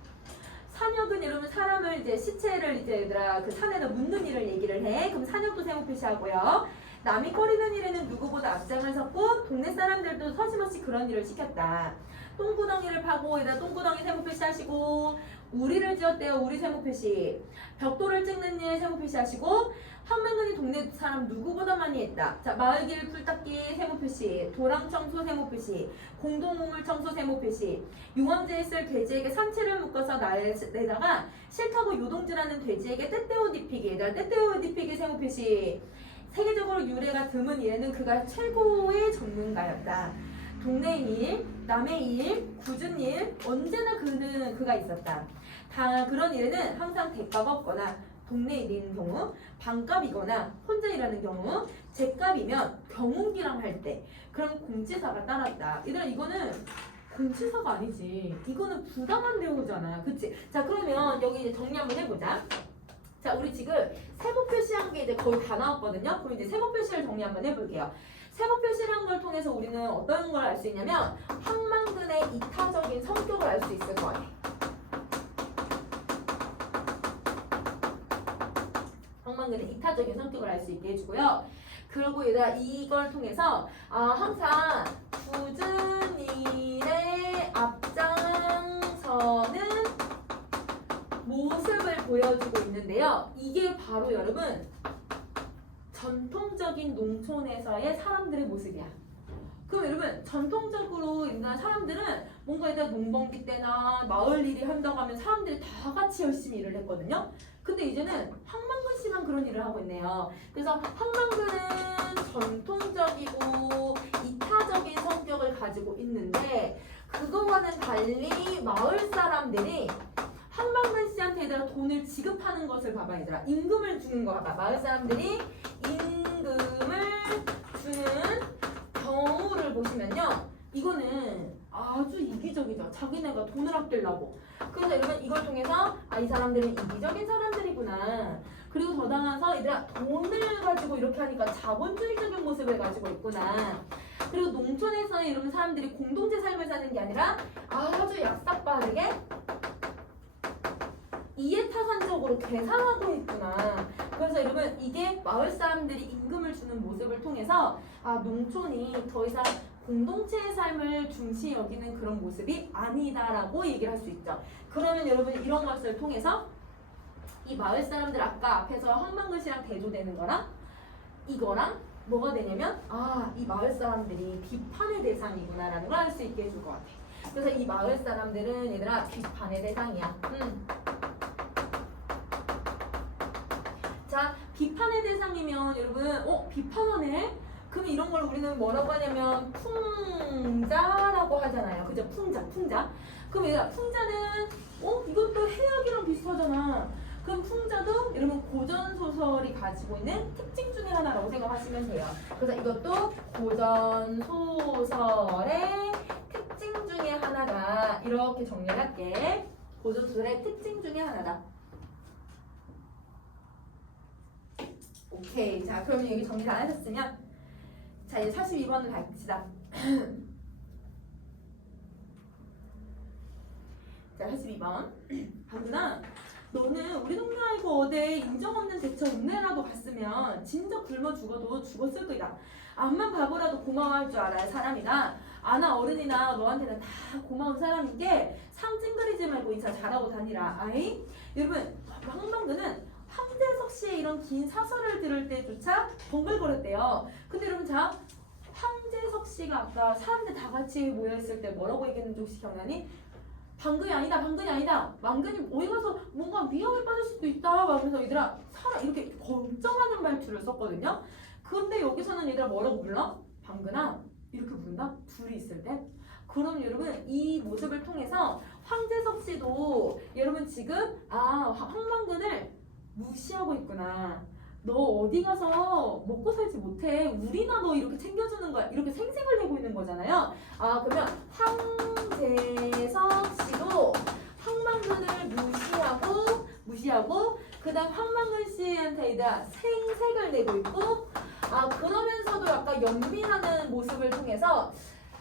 산역은 이러면 사람을 이제 시체를 이제 얘들아 그 산에다 묻는 일을 얘기를 해. 그럼 산역도 세모 표시하고요. 남이 꺼리는 일에는 누구보다 앞장을 섰고 동네 사람들도 서슴없이 그런 일을 시켰다. 똥구덩이를 파고 여기다 똥구덩이 세모 표시하시고 우리를 지었대요. 우리 세모 표시. 벽돌을 찍는 일 세모 표시하시고 황망근이 동네 사람 누구보다 많이 했다. 자, 마을길 풀닦기 세모 표시, 도랑 청소 세모 표시, 공동우물 청소 세모 표시, 용왕제에 쓸 돼지에게 산채를 묶어서 내다가 싫다고 요동질하는 돼지에게 떼떼옷 입히기, 얘들아 떼떼옷 입히기 세모 표시. 세계적으로 유래가 드문 일에는 그가 최고의 전문가였다. 동네 일, 남의 일, 굳은 일, 언제나 그가 있었다. 다 그런 일에는 항상 대가가 없거나 동네 일인 경우, 반값이거나 혼자 일하는 경우, 제값이면 경운기랑 할 때 그럼 공지사가 따랐다. 얘들아 이거는 공지사가 아니지. 이거는 부당한 대우잖아. 그치? 자, 그러면 여기 이제 정리 한번 해보자. 자, 우리 지금 세모 표시한 게 이제 거의 다 나왔거든요. 그럼 이제 세모 표시를 정리 한번 해볼게요. 세모 표시라는 걸 통해서 우리는 어떤 걸 알 수 있냐면 황망근의 이타적인 성격을 알 수 있을 거 같아. 황망근의 이타적인 성격을 알 수 있게 해주고요. 그리고 얘들아 이걸 통해서 항상 굳은 일에 앞장서는 모습을 보여주고 있는데요. 이게 바로 여러분 전통적인 농촌에서의 사람들의 모습이야. 그럼 여러분 전통적으로 있는 사람들은 뭔가 일단 농번기 때나 마을 일이 한다고 하면 사람들이 다 같이 열심히 일을 했거든요. 근데 이제는 황망근 씨만 그런 일을 하고 있네요. 그래서 황망근은 전통적이고 이타적인 성격을 가지고 있는데 그거와는 달리 마을 사람들이 황망근 씨한테 얘들아 돈을 지급하는 것을 봐봐. 얘들아 임금을 주는 거 봐봐. 마을 사람들이 임금을 주는 경우를 보시면요, 이거는 아주 이기적이죠. 자기네가 돈을 아끼려고. 그래서 여러분 이걸 통해서 이 사람들은 이기적인 사람들이구나. 그리고 더 나아가서 얘들아 돈을 가지고 이렇게 하니까 자본주의적인 모습을 가지고 있구나. 그리고 농촌에서는 이런 사람들이 공동체 삶을 사는 게 아니라 아주 약삭빠르게 이해타산적으로 계산하고 있구나. 그래서 여러분 이게 마을 사람들이 임금을 주는 모습을 통해서 농촌이 더 이상 공동체의 삶을 중시 여기는 그런 모습이 아니다라고 얘기를 할 수 있죠. 그러면 여러분 이런 것을 통해서 이 마을 사람들 아까 앞에서 황망근 씨랑 대조되는 거랑 이거랑 뭐가 되냐면 이 마을 사람들이 비판의 대상이구나라는 걸 알 수 있게 해줄 것 같아. 그래서 이 마을 사람들은 얘들아 비판의 대상이야. 자, 비판의 대상이면 여러분 비판하네? 그럼 이런 걸 우리는 뭐라고 하냐면 풍자라고 하잖아요. 그죠? 풍자. 그럼 얘들아 풍자는 이것도 해악이랑 비슷하잖아. 그럼 풍자도 여러분 고전소설이 가지고 있는 특징 중에 하나라고 생각하시면 돼요. 그래서 이것도 고전소설의 특징 중에 하나다. 이렇게 정리를 할게. 고전소설의 특징 중에 하나다. 오케이. 자, 그러면 여기 정리 다 하셨으면 자, 이제 42번을 갑시다. 자, 42번. 하구나. 너는 우리 동네 아이고 어디 인정 없는 대처 읍내라도 갔으면 진작 굶어 죽어도 죽었을 거다. 암만 바보라도 고마워할 줄 알아야 사람이다. 아나 어른이나 너한테는 다 고마운 사람인 게 상 찡그리지 말고 인사 잘하고 다니라. 아이? 여러분 황망근은 황재석 씨의 이런 긴 사설을 들을 때조차 번글거렸대요. 근데 여러분 자 황재석 씨가 아까 사람들 다 같이 모여있을 때 뭐라고 얘기했는지 혹시 기억나니? 방근이 아니다, 방근이 아니다. 망근이 어디 가서 뭔가 위험에 빠질 수도 있다. 막면서 얘들아 사람 이렇게 걱정하는 말투를 썼거든요. 근데 여기서는 얘들아 뭐라고 불러? 방근아 이렇게 부른다? 둘이 있을 때. 그럼 여러분 이 모습을 통해서 황재석 씨도 여러분 지금 황망근을 무시하고 있구나. 너 어디 가서 먹고 살지 못해. 우리나 너 이렇게 챙겨주는 거야. 이렇게 생색을 내고 있는 거잖아요. 그러면 황재석 씨도 황망근을 무시하고 그 다음 황망근 씨한테 이다 생색을 내고 있고 그러면서도 약간 연민하는 모습을 통해서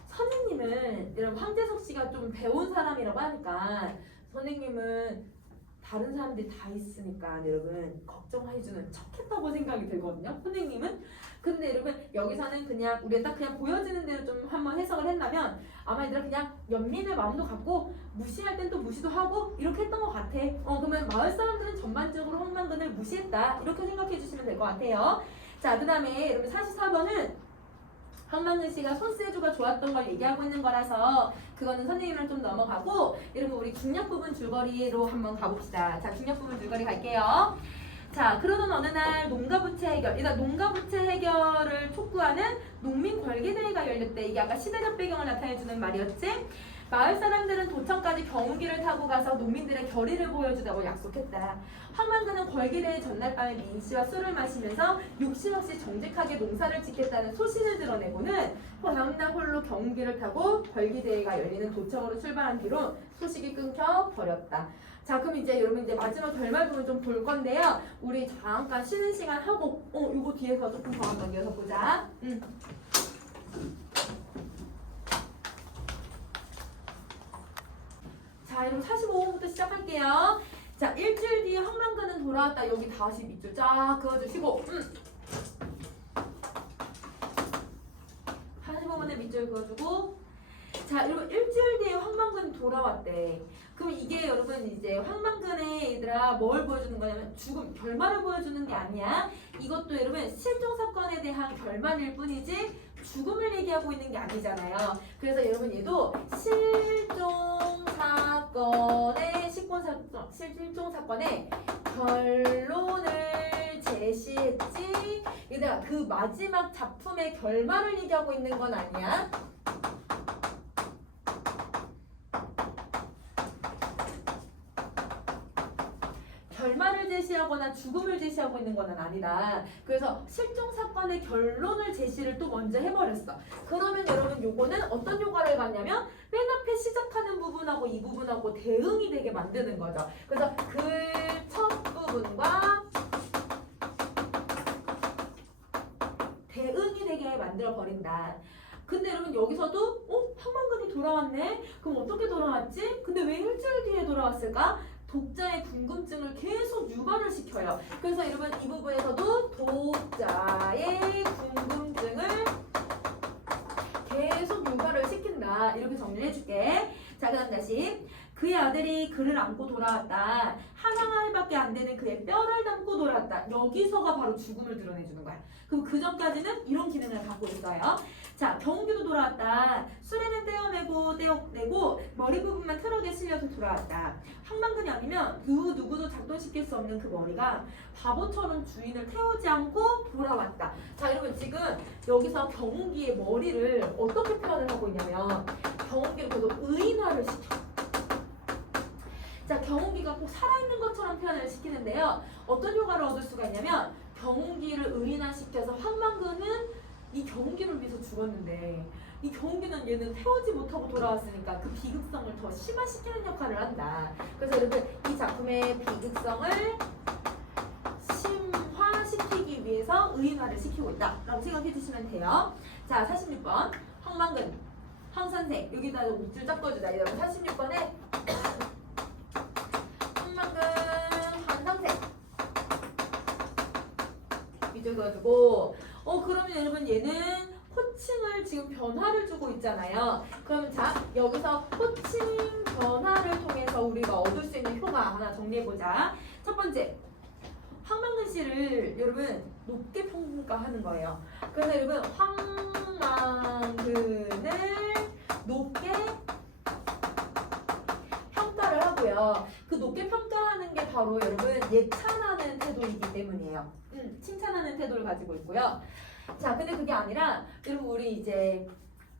선생님은 여러분 황재석 씨가 좀 배운 사람이라고 하니까 선생님은 다른 사람들이 다 있으니까 여러분 걱정해주는 척했다고 생각이 들거든요. 선생님은 근데 여러분 여기서는 그냥 우리가 딱 그냥 보여지는 대로 좀 한번 해석을 했다면 아마 얘들아 그냥 연민의 마음도 갖고 무시할 땐 또 무시도 하고 이렇게 했던 것 같아. 그러면 마을 사람들은 전반적으로 황망근을 무시했다 이렇게 생각해 주시면 될 것 같아요. 자 그 다음에 여러분 44번은 황망근 씨가 손세조가 좋았던 걸 얘기하고 있는 거라서 그거는 선생님이랑 좀 넘어가고 여러분 우리 중력 부분 줄거리로 한번 가봅시다. 자 중력 부분 줄거리 갈게요. 자 그러던 어느 날 농가 부채 해결 일단 농가 부채 해결을 촉구하는 농민 걸기대회가 열렸대. 이게 아까 시대적 배경을 나타내주는 말이었지. 마을 사람들은 도청까지 경운기를 타고 가서 농민들의 결의를 보여주자고 약속했다. 황망근은 걸기대회 전날 밤에 민씨와 술을 마시면서 욕심 없이 정직하게 농사를 짓겠다는 소신을 드러내고는 다음날 홀로 경운기를 타고 걸기대회가 열리는 도청으로 출발한 뒤로 소식이 끊겨 버렸다. 자 그럼 이제 여러분 이제 마지막 결말 부분 좀 볼 건데요. 우리 잠깐 쉬는 시간 하고 이거 뒤에서 조금 더 한번 이어서 보자. 자 여러분 45번부터 시작할게요. 자 일주일 뒤에 황망근은 돌아왔다. 여기 다시 밑줄 쫙 그어주시고 45번에 밑줄 그어주고 자 여러분 일주일 뒤에 황망근이 돌아왔대. 그럼 이게 여러분 이제 황망근의 얘들아 뭘 보여주는 거냐면 죽음 결말을 보여주는 게 아니야. 이것도 여러분 실종 사건에 대한 결말일 뿐이지 죽음을 얘기하고 있는 게 아니잖아요. 그래서 여러분 얘도 실종 사건의 결론을 제시했지. 얘들아 그 마지막 작품의 결말을 얘기하고 있는 건 아니야. 결말을 제시하거나 죽음을 제시하고 있는 건 아니다. 그래서 실종 사건의 결론을 제시를 또 먼저 해버렸어. 그러면 여러분 요거는 어떤 효과를 갖냐면 맨 앞에 시작하는 부분하고 이 부분하고 대응이 되게 만드는 거죠. 그래서 글 첫 부분과 대응이 되게 만들어 버린다. 근데 여러분 여기서도 황망근이 돌아왔네? 그럼 어떻게 돌아왔지? 근데 왜 일주일 뒤에 돌아왔을까? 독자의 궁금증을 계속 유발을 시켜요. 그래서 여러분 이 부분에서도 독자의 궁금증을 계속 유발을 시킨다. 이렇게 정리를 해줄게. 자 그 다음 다시 그의 아들이 그를 안고 돌아왔다. 한 항아리밖에 안 되는 그의 뼈를 담고 돌아왔다. 여기서가 바로 죽음을 드러내주는 거야. 그럼 그 전까지는 이런 기능을 갖고 있어요. 자 경운기도 돌아왔다. 수레는 떼어내고 머리 부분만 트럭에 실려서 돌아왔다. 황망근이 아니면 그 누구도 작동시킬 수 없는 그 머리가 바보처럼 주인을 태우지 않고 돌아왔다. 자 여러분 지금 여기서 경운기의 머리를 어떻게 표현을 하고 있냐면 경운기를 계속 의인화를 시켜. 자 경운기가 꼭 살아있는 것처럼 표현을 시키는데요. 어떤 효과를 얻을 수가 있냐면 경운기를 의인화시켜서 황망근은 이 경운기를 위해서 죽었는데 이 경운기는 얘는 태우지 못하고 돌아왔으니까 그 비극성을 더 심화시키는 역할을 한다. 그래서 여러분 이 작품의 비극성을 심화시키기 위해서 의인화를 시키고 있다 라고 생각해 주시면 돼요. 자 46번 황망근 황선생 여기다 밑줄 쫙 꺼주자. 여러분 46번에 황망근 황선생 밑줄 그어주고 그러면 여러분 얘는 호칭을 지금 변화를 주고 있잖아요. 그럼 자, 여기서 호칭 변화를 통해서 우리가 얻을 수 있는 효과 하나 정리해보자. 첫 번째, 황망근 씨를 여러분 높게 평가하는 거예요. 그래서 여러분 황망근을 높게 평가를 하고요. 그 높게 평가하는 게 바로 여러분 예찬하는 태도이기 때문이에요. 칭찬하는 태도를 가지고 있고요. 자, 근데 그게 아니라 여러분 우리 이제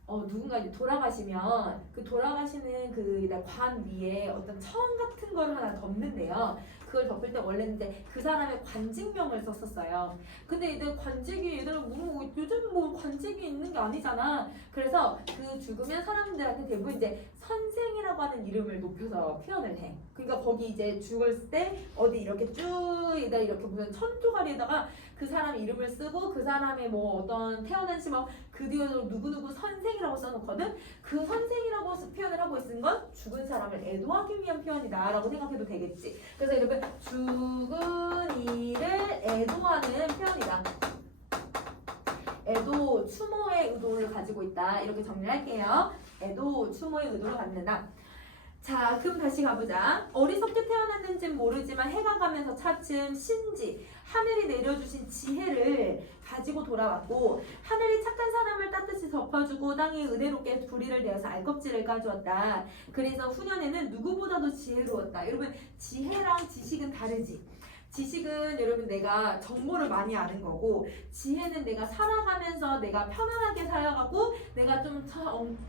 누군가 이제 돌아가시면 그 돌아가시는 그 관 위에 어떤 천 같은 걸 하나 덮는데요. 그걸 덮을 때 원래는 이제 그 사람의 관직명을 썼었어요. 근데 이제 관직이 얘들아 뭐 요즘 뭐 관직이 있는 게 아니잖아. 그래서 그 죽으면 사람들한테 대부분 이제 선생이라고 하는 이름을 높여서 표현을 해. 그러니까 거기 이제 죽을 때 어디 이렇게 쭉 이렇게 무슨 천조가리에다가 그 사람 이름을 쓰고 그 사람의 뭐 어떤 태어난 시막 그 뒤에 누구누구 선생이라고 써놓거든. 그 선생이라고 표현을 하고 있는 건 죽은 사람을 애도하기 위한 표현이다 라고 생각해도 되겠지. 그래서 여러분 죽은 이를 애도하는 표현이다. 애도, 추모의 의도를 가지고 있다. 이렇게 정리할게요. 애도, 추모의 의도를 갖는다. 자, 그럼 다시 가보자. 어리석게 태어났는지는 모르지만 해가 가면서 차츰 신지, 하늘이 내려주신 지혜를 가지고 돌아왔고, 하늘이 착한 사람을 따뜻이 덮어주고 땅이 은혜롭게 불의를 내어서 알껍질을 까주었다. 그래서 후년에는 누구보다도 지혜로웠다. 여러분, 지혜랑 지식은 다르지. 지식은 여러분 내가 정보를 많이 아는 거고, 지혜는 내가 살아가면서 내가 편안하게 살아가고 내가 좀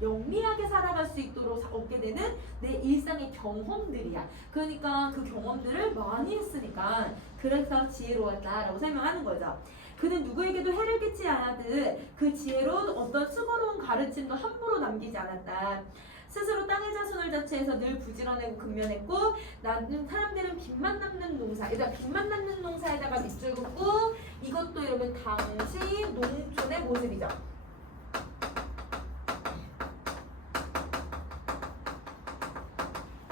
영리하게 살아갈 수 있도록 얻게 되는 내 일상의 경험들이야. 그러니까 그 경험들을 많이 했으니까 그래서 지혜로웠다라고 설명하는 거죠. 그는 누구에게도 해를 끼치지 않았듯 그 지혜로 어떤 수고로운 가르침도 함부로 남기지 않았다. 스스로 땅의 자손을 자체해서 늘 부지런하고 근면했고, 나는 사람들은 빚만 남는 농사, 일단 빚만 남는 농사에다가 밑줄 긋고, 이것도 여러분 당시 농촌의 모습이죠.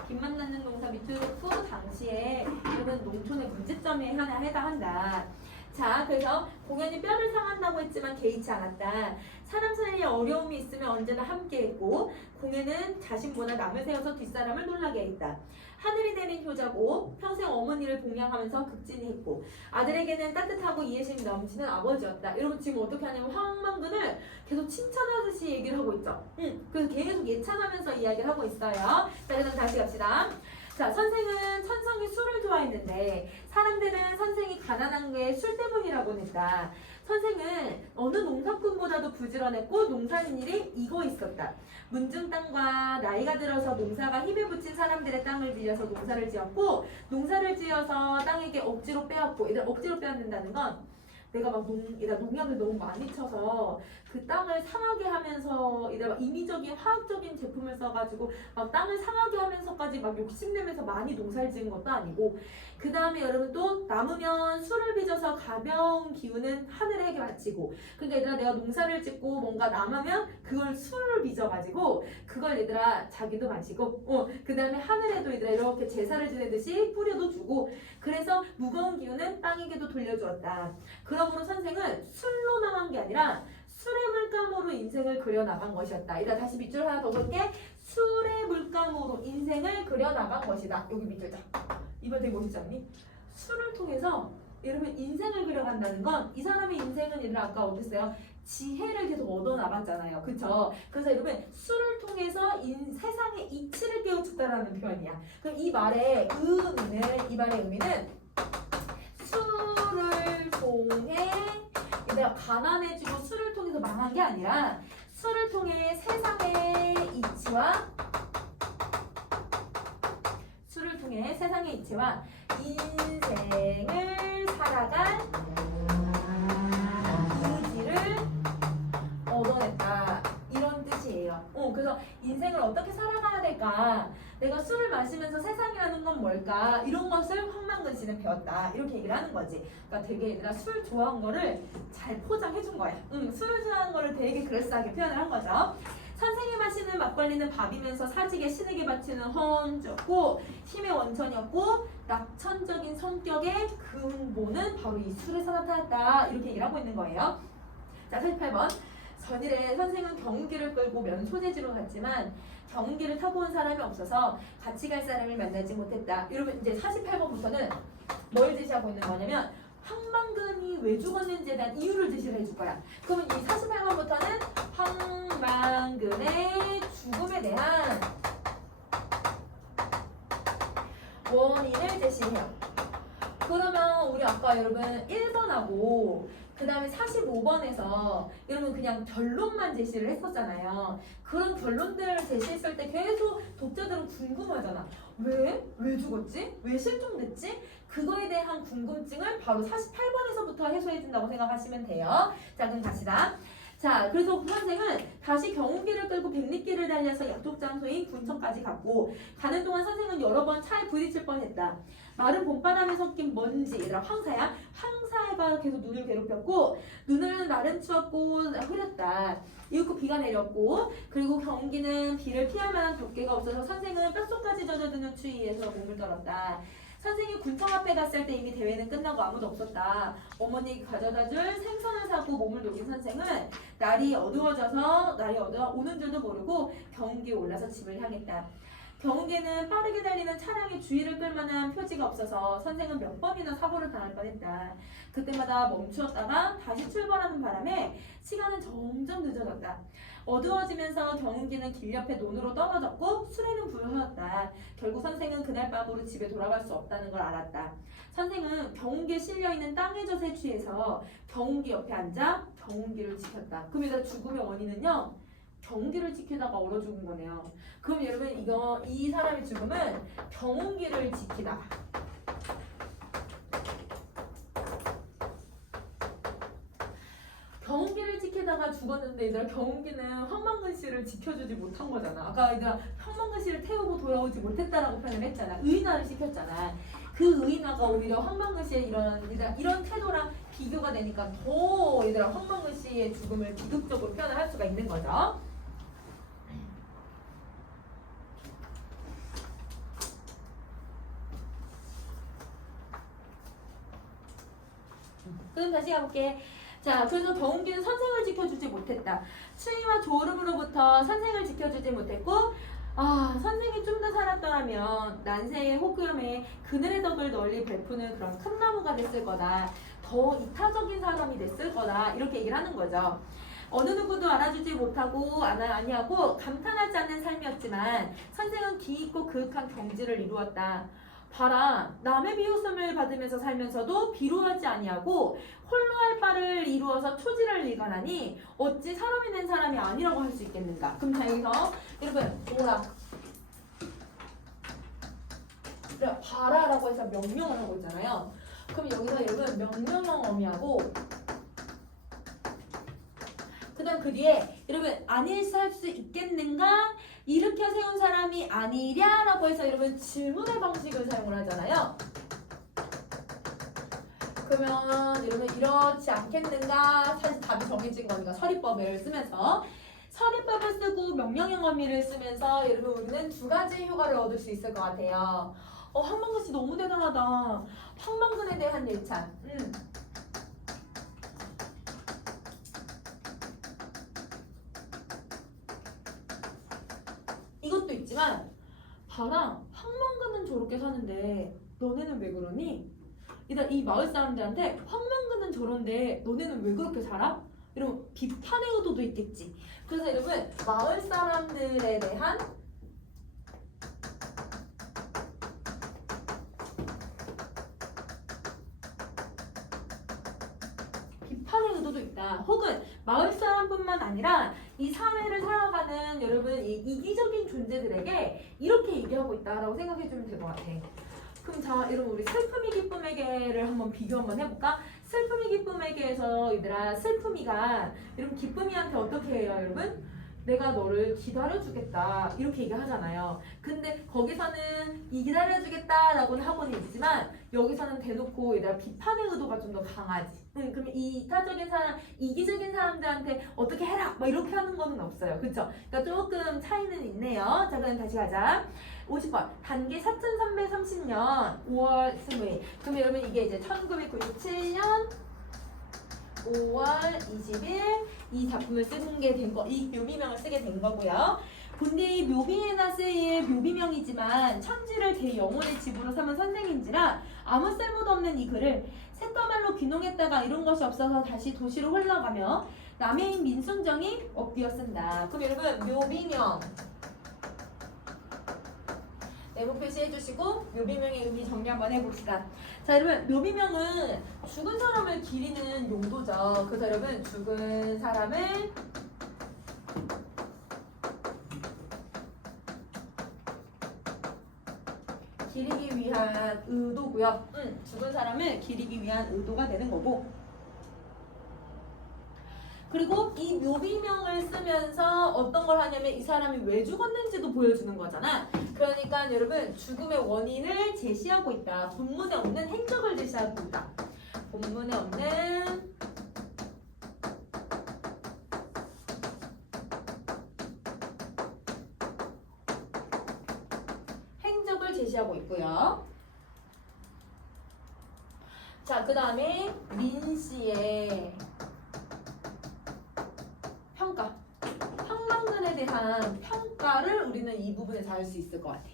빚만 남는 농사 밑줄 긋고 당시에 여러분 농촌의 문제점에 하나 해당한다. 자, 그래서 공연이 뼈를 상한다고 했지만 개의치 않았다. 사람 사이에 어려움이 있으면 언제나 함께했고, 공연은 자신보다 남을 세워서 뒷사람을 놀라게 했다. 하늘이 내린 효자고 평생 어머니를 봉양하면서 극진했고, 아들에게는 따뜻하고 이해심이 넘치는 아버지였다. 여러분 지금 어떻게 하냐면 황망근을 계속 칭찬하듯이 얘기를 하고 있죠. 그래서 계속 예찬하면서 이야기를 하고 있어요. 자, 그럼 다시 갑시다. 자, 선생은 천성이 술을 좋아했는데 사람들은 선생이 가난한 게 술 때문이라고 했다. 선생은 어느 농사꾼보다도 부지런했고 농사진 일이 이거 있었다. 문중 땅과 나이가 들어서 농사가 힘에 부친 사람들의 땅을 빌려서 농사를 지었고, 농사를 지어서 땅에게 억지로 빼앗고, 얘들 억지로 빼앗는다는 건 내가 막 농약을 너무 많이 쳐서 그 땅을 상하게 하면서 막 인위적인 화학적인 제품을 써가지고 막 땅을 상하게 하면서까지 막 욕심내면서 많이 농사를 지은 것도 아니고, 그 다음에 여러분 또 남으면 술을 빚어서 가벼운 기운은 하늘에게 바치고, 그러니까 얘들아 내가 농사를 짓고 뭔가 남으면 그걸 술을 빚어가지고 그걸 얘들아 자기도 마시고 그 다음에 하늘에도 얘들아 이렇게 제사를 지내듯이 뿌려도 주고, 그래서 무거운 기운은 땅에게도 돌려주었다. 그러므로 선생은 술로 나간 게 아니라 술의 물감으로 인생을 그려나간 것이었다. 이따 다시 밑줄 하나 더 볼게. 술의 물감으로 인생을 그려나간 것이다. 여기 밑줄 자. 이번 되게 멋있지 않니? 술을 통해서 여러분 인생을 그려간다는 건 이 사람의 인생은 얘들아 아까 어땠어요? 지혜를 계속 얻어나갔잖아요. 그쵸? 그래서 여러분 술을 통해서 세상의 이치를 깨우쳤다라는 표현이야. 그럼 이 말의 의미는 술을 통해 내가 가난해지고 술을 통해서 망한 게 아니라 술을 통해 세상의 이치와 인생을 살아갈 의지를 얻어냈다. 이런 뜻이에요. 그래서 인생을 어떻게 살아가야 될까? 내가 술을 마시면서 세상이라는 건 뭘까? 이런 것을 황망근 씨는 배웠다. 이렇게 얘기를 하는 거지. 그러니까 되게 얘들아 술 좋아한 거를 잘 포장해 준 거야. 술을 좋아하는 거를 되게 그럴싸하게 표현을 한 거죠. 선생이 마시는 막걸리는 밥이면서 사직에 신에게 바치는 헌주였고, 힘의 원천이었고, 낙천적인 성격의 근본은 바로 이 술에서 나타났다. 이렇게 얘기를 하고 있는 거예요. 자, 48번. 전일에 선생은 경운기를 끌고 면소재지로 갔지만 경운기를 타고 온 사람이 없어서 같이 갈 사람을 만나지 못했다. 여러분 이제 48번부터는 뭘 제시하고 있는 거냐면 황망근이 왜 죽었는지에 대한 이유를 제시를 해줄 거야. 그러면 이 48번부터는 황망근의 죽음에 대한 원인을 제시해요. 그러면 우리 아까 여러분 1번하고 그 다음에 45번에서 여러분 그냥 결론만 제시를 했었잖아요. 그런 결론들을 제시했을 때 계속 독자들은 궁금하잖아. 왜? 왜 죽었지? 왜 실종됐지? 그거에 대한 궁금증을 바로 48번에서부터 해소해준다고 생각하시면 돼요. 자, 그럼 갑시다. 자, 그래서 선생은 다시 경운기를 끌고 백리길을 달려서 약속 장소인 군청까지 갔고 가는 동안 선생은 여러 번 차에 부딪힐 뻔했다. 마른 봄바람에 섞인 먼지, 얘들아 황사야? 황사가 계속 눈을 괴롭혔고 눈을 나름 추웠고 흐렸다. 이윽고 비가 내렸고 그리고 경운기는 비를 피할 만한 덮개가 없어서 선생은 뼛속까지 젖어드는 추위에서 몸을 떨었다. 선생이 군청 앞에 갔을 때 이미 대회는 끝나고 아무도 없었다. 어머니 가져다줄 생선을 사고 몸을 녹인 선생은 날이 어두워 오는 줄도 모르고 경운기에 올라서 집을 향했다. 경운기는 빠르게 달리는 차량의 주의를 끌 만한 표지가 없어서 선생은 몇 번이나 사고를 당할 뻔했다. 그때마다 멈추었다가 다시 출발하는 바람에 시간은 점점 늦어졌다. 어두워지면서 경운기는 길 옆에 논으로 떨어졌고 수레는 불허였다. 결국 선생은 그날 밤으로 집에 돌아갈 수 없다는 걸 알았다. 선생은 경운기에 실려있는 땅의 젖에 취해서 경운기 옆에 앉아 경운기를 지켰다. 그럼 얘들아 죽음의 원인은요? 경운기를 지키다가 얼어 죽은 거네요. 그럼 여러분 이 사람의 죽음은 경운기를 지키다. 경운기를 지키다가 죽었는데 얘들아 경운기는 황망근 씨를 지켜주지 못한 거잖아. 아까 얘들아 황망근 씨를 태우고 돌아오지 못했다라고 표현을 했잖아. 의인화를 시켰잖아. 그 의인화가 오히려 황망근 씨의 이런 태도랑 비교가 되니까 더 얘들아 황망근 씨의 죽음을 비극적으로 표현을 할 수가 있는 거죠. 그럼 다시 가볼게. 자, 그래서 경운기는 선생을 지켜주지 못했다. 추위와 졸음으로부터 선생을 지켜주지 못했고 선생이 좀 더 살았더라면 난세의 호구염에 그늘의 덕을 널리 베푸는 그런 큰 나무가 됐을 거다. 더 이타적인 사람이 됐을 거다. 이렇게 얘기를 하는 거죠. 어느 누구도 알아주지 못하고 아니하고 감탄하지 않는 삶이었지만 선생은 기있고 그윽한 경지를 이루었다. 봐라, 남의 비웃음을 받으면서 살면서도 비루하지 아니하고 홀로 할 바를 이루어서 초지를 일관하니 어찌 사람이 된 사람이 아니라고 할 수 있겠는가. 그럼 자 여기서 여러분 뭐라 그래 봐라라고 해서 명령을 하고 있잖아요. 그럼 여기서 여러분 명령형 어미하고 그 다음 그 뒤에 여러분 아닐수 할 수 있겠는가 일으켜 세운 사람이 아니랴라고 해서 여러분 질문의 방식을 사용을 하잖아요. 그러면 여러분 이렇지 않겠는가 사실 답이 정해진 거니까 서리법을 쓰면서 서리법을 쓰고 명령형 어미를 쓰면서 여러분 우리는 두 가지 효과를 얻을 수 있을 것 같아요. 황망근 씨 너무 대단하다. 황망근에 대한 예찬. 이것도 있지만 봐라 황망근은 저렇게 사는데 너네는 왜 그러니? 일단 이 마을 사람들한테 황망근은 저런데 너네는 왜 그렇게 살아? 이런 비판의 의도도 있겠지. 그래서 여러분 마을 사람들에 대한 비판의 의도도 있다. 혹은 마을 사람뿐만 아니라 이 사회를 살아가는 여러분 이 이기적인 존재들에게 이렇게 얘기하고 있다라고 생각해주면 될 것 같아. 그럼 자 여러분 우리 슬픔이 기쁨에게를 한번 비교 한번 해볼까? 슬픔이 기쁨에게에서 얘들아 슬픔이가 여러분 기쁨이한테 어떻게 해요 여러분? 내가 너를 기다려주겠다 이렇게 얘기하잖아요. 근데 거기서는 이 기다려주겠다라고는 하고는 있지만 여기서는 대놓고 얘들아 비판의 의도가 좀 더 강하지. 그러면 이 이타적인 사람, 이기적인 사람들한테 어떻게 해라 막 이렇게 하는 거는 없어요. 그쵸? 그러니까 조금 차이는 있네요. 자 그럼 다시 가자. 50번 단기 4330년 5월 20일. 그럼 여러분 이게 이제 1997년 5월 20일 이 작품을 쓰는 게 된 거, 이 묘비명을 쓰게 된 거고요. 근데 이 묘비에다 쓰일 묘비명이지만 천지를 대영혼의 집으로 삼은 선생인지라 아무 쓸모도 없는 이 글을 쇳더말로 귀농했다가 이룬 것이 없어서 다시 도시로 흘러가며 남해인 민순정이 엎드려 쓴다. 그럼 여러분 묘비명 네모 표시해 주시고 묘비명의 의미 정리 한번 해봅시다. 자 여러분 묘비명은 죽은 사람을 기리는 용도죠. 그래서 여러분 죽은 사람을 기리기 위한 의도고요. 죽은 사람을 기리기 위한 의도가 되는 거고. 그리고 이 묘비명을 쓰면서 어떤 걸 하냐면 이 사람이 왜 죽었는지도 보여주는 거잖아. 그러니까 여러분 죽음의 원인을 제시하고 있다. 본문에 없는 행적을 제시하고 있다. 본문에 없는 행적을 제시하고 있고요. 자, 그 다음에 민씨의 평가. 황망근에 대한 평가를 우리는 이 부분에서 할 수 있을 것 같아.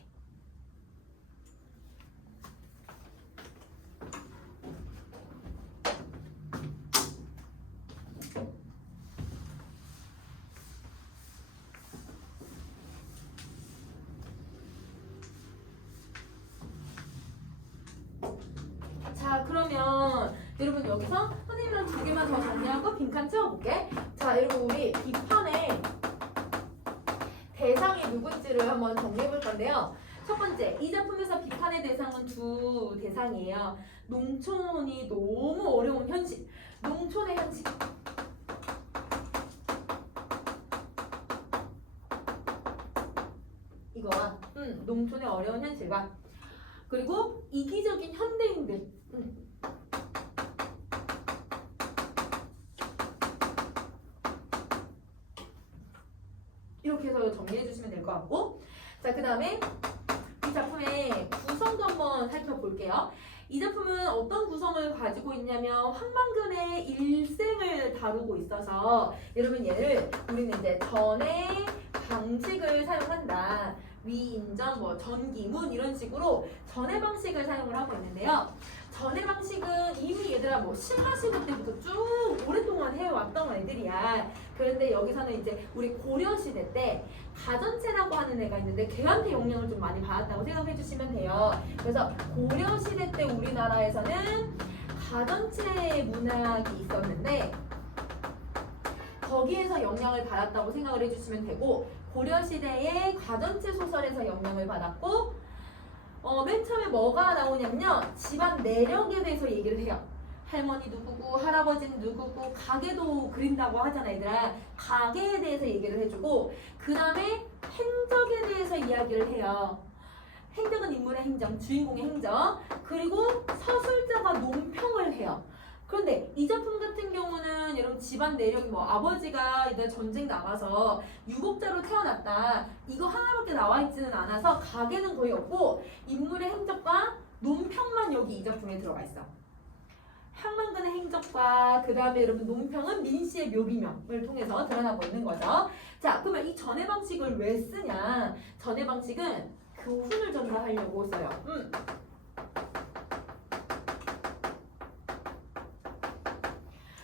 자, 그러면 여러분 여기서 선생님이랑 두 개만 더 정리하고 빈칸 채워볼게. 자, 여러분 우리 비판의 대상이 누군지를 한번 정리해 볼 건데요. 첫 번째, 이 작품에서 비판의 대상은 두 대상이에요. 농촌이 너무 어려운 현실. 농촌의 현실. 이거와 농촌의 어려운 현실과 그리고 이기적인 현대인들. 이렇게 해서 정리해 주시면 될 것 같고, 자, 그 다음에 이 작품의 구성도 한번 살펴볼게요. 이 작품은 어떤 구성을 가지고 있냐면 황망근의 일생을 다루고 있어서 여러분 얘를 우리는 이제 전의 방식을 사용한다. 위인전, 뭐 전기문 이런 식으로 전의 방식을 사용을 하고 있는데요. 전의 방식은 이미 얘들아 뭐 신라시대 때부터 쭉 오랫동안 해왔던 애들이야. 그런데 여기서는 이제 우리 고려시대 때 가전체라고 하는 애가 있는데 걔한테 영향을 좀 많이 받았다고 생각해 주시면 돼요. 그래서 고려시대 때 우리나라에서는 가전체 문학이 있었는데 거기에서 영향을 받았다고 생각을 해주시면 되고, 고려시대의 가전체 소설에서 영향을 받았고, 맨 처음에 뭐가 나오냐면요, 집안 내력에 대해서 얘기를 해요. 할머니 누구고 할아버지는 누구고 가게도 그린다고 하잖아 얘들아. 가게에 대해서 얘기를 해주고, 그 다음에 행적에 대해서 이야기를 해요. 행적은 인물의 행적, 주인공의 행적. 그리고 서술자가 논평을 해요. 그런데 이 작품 같은 경우는 여러분 집안 내력이 뭐 아버지가 이제 전쟁 나가서 유복자로 태어났다 이거 하나밖에 나와 있지는 않아서 가게는 거의 없고 인물의 행적과 논평만 여기 이 작품에 들어가 있어. 황망근의 행적과 그 다음에 여러분 논평은 민씨의 묘비명을 통해서 드러나고 있는 거죠. 자, 그러면 이 전해 방식을 왜 쓰냐? 전해 방식은 교훈을 전달하려고 써요.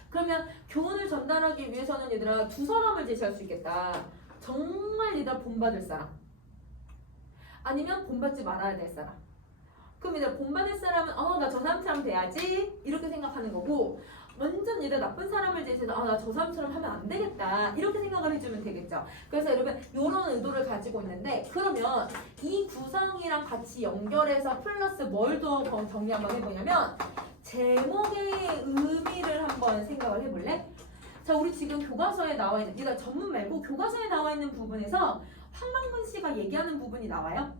그러면 교훈을 전달하기 위해서는 얘들아 두 사람을 제시할 수 있겠다. 정말 얘들아 본받을 사람, 아니면 본받지 말아야 될 사람. 그럼 얘들아 본받을 사람은 나 저 사람처럼 돼야지 이렇게 생각하는 거고, 완전 얘들 나쁜 사람을 제시해서 나 저 사람처럼 하면 안 되겠다 이렇게 생각을 해주면 되겠죠. 그래서 여러분 이런 의도를 가지고 있는데, 그러면 이 구성이랑 같이 연결해서 플러스 뭘 더 정리 한번 해보냐면 제목의 의미를 한번 생각을 해볼래? 자, 우리 지금 교과서에 나와 있는, 네가 전문 말고 교과서에 나와 있는 부분에서 황망근 씨가 얘기하는 부분이 나와요?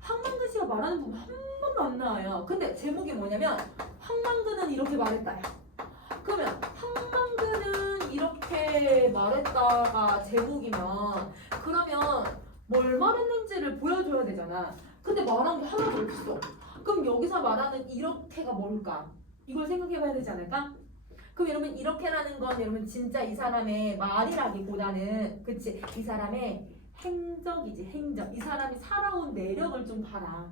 황망근 씨가 말하는 부분 한 번도 안 나와요. 근데 제목이 뭐냐면 황망근은 이렇게 말했다야. 그러면 황망근은 이렇게 말했다가 제목이면 그러면 뭘 말했는지를 보여줘야 되잖아. 근데 말한 게 하나도 없어. 그럼 여기서 말하는 이렇게가 뭘까? 이걸 생각해봐야 되지 않을까? 그럼 여러분 이렇게라는 건 여러분 진짜 이 사람의 말이라기보다는 그치 이 사람의 행적이지 행적. 이 사람이 살아온 내력을 좀 봐라.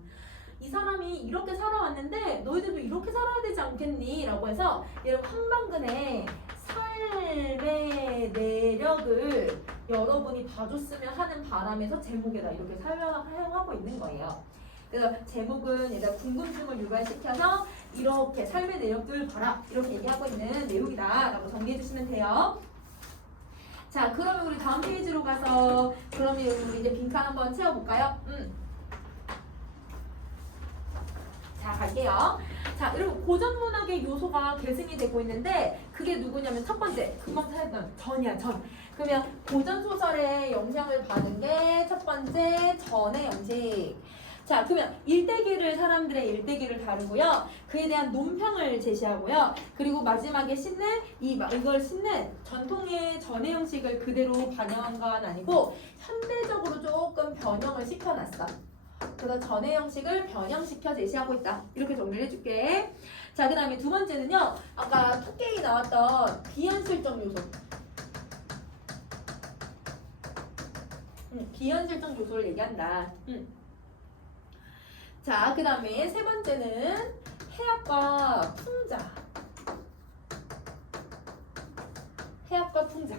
이 사람이 이렇게 살아왔는데 너희들도 이렇게 살아야 되지 않겠니? 라고 해서 여러분 한방근의 삶의 내력을 여러분이 봐줬으면 하는 바람에서 제목에다 이렇게 사용하고 있는 거예요. 그래서 제목은 얘가 궁금증을 유발시켜서 이렇게 삶의 내역들 봐라 이렇게 얘기하고 있는 내용이다 라고 정리해 주시면 돼요. 자 그러면 우리 다음 페이지로 가서 그러면 우리 이제 빈칸 한번 채워볼까요? 자 갈게요. 자 여러분 고전문학의 요소가 계승이 되고 있는데 그게 누구냐면 첫 번째 금방 찾았던 전이야 전. 그러면 고전소설의 영향을 받은 게 첫 번째 전의 영식. 자 그러면 일대기를 사람들의 일대기를 다루고요. 그에 대한 논평을 제시하고요. 그리고 마지막에 싣는 이걸 싣는 전통의 전의 형식을 그대로 반영한 건 아니고 현대적으로 조금 변형을 시켜놨어. 그래서 전의 형식을 변형시켜 제시하고 있다. 이렇게 정리를 해줄게. 자, 그 다음에 두 번째는요. 아까 토끼에 나왔던 비현실적 요소. 비현실적 요소를 얘기한다. 자, 그 다음에 세 번째는 해악과 풍자. 해악과 풍자.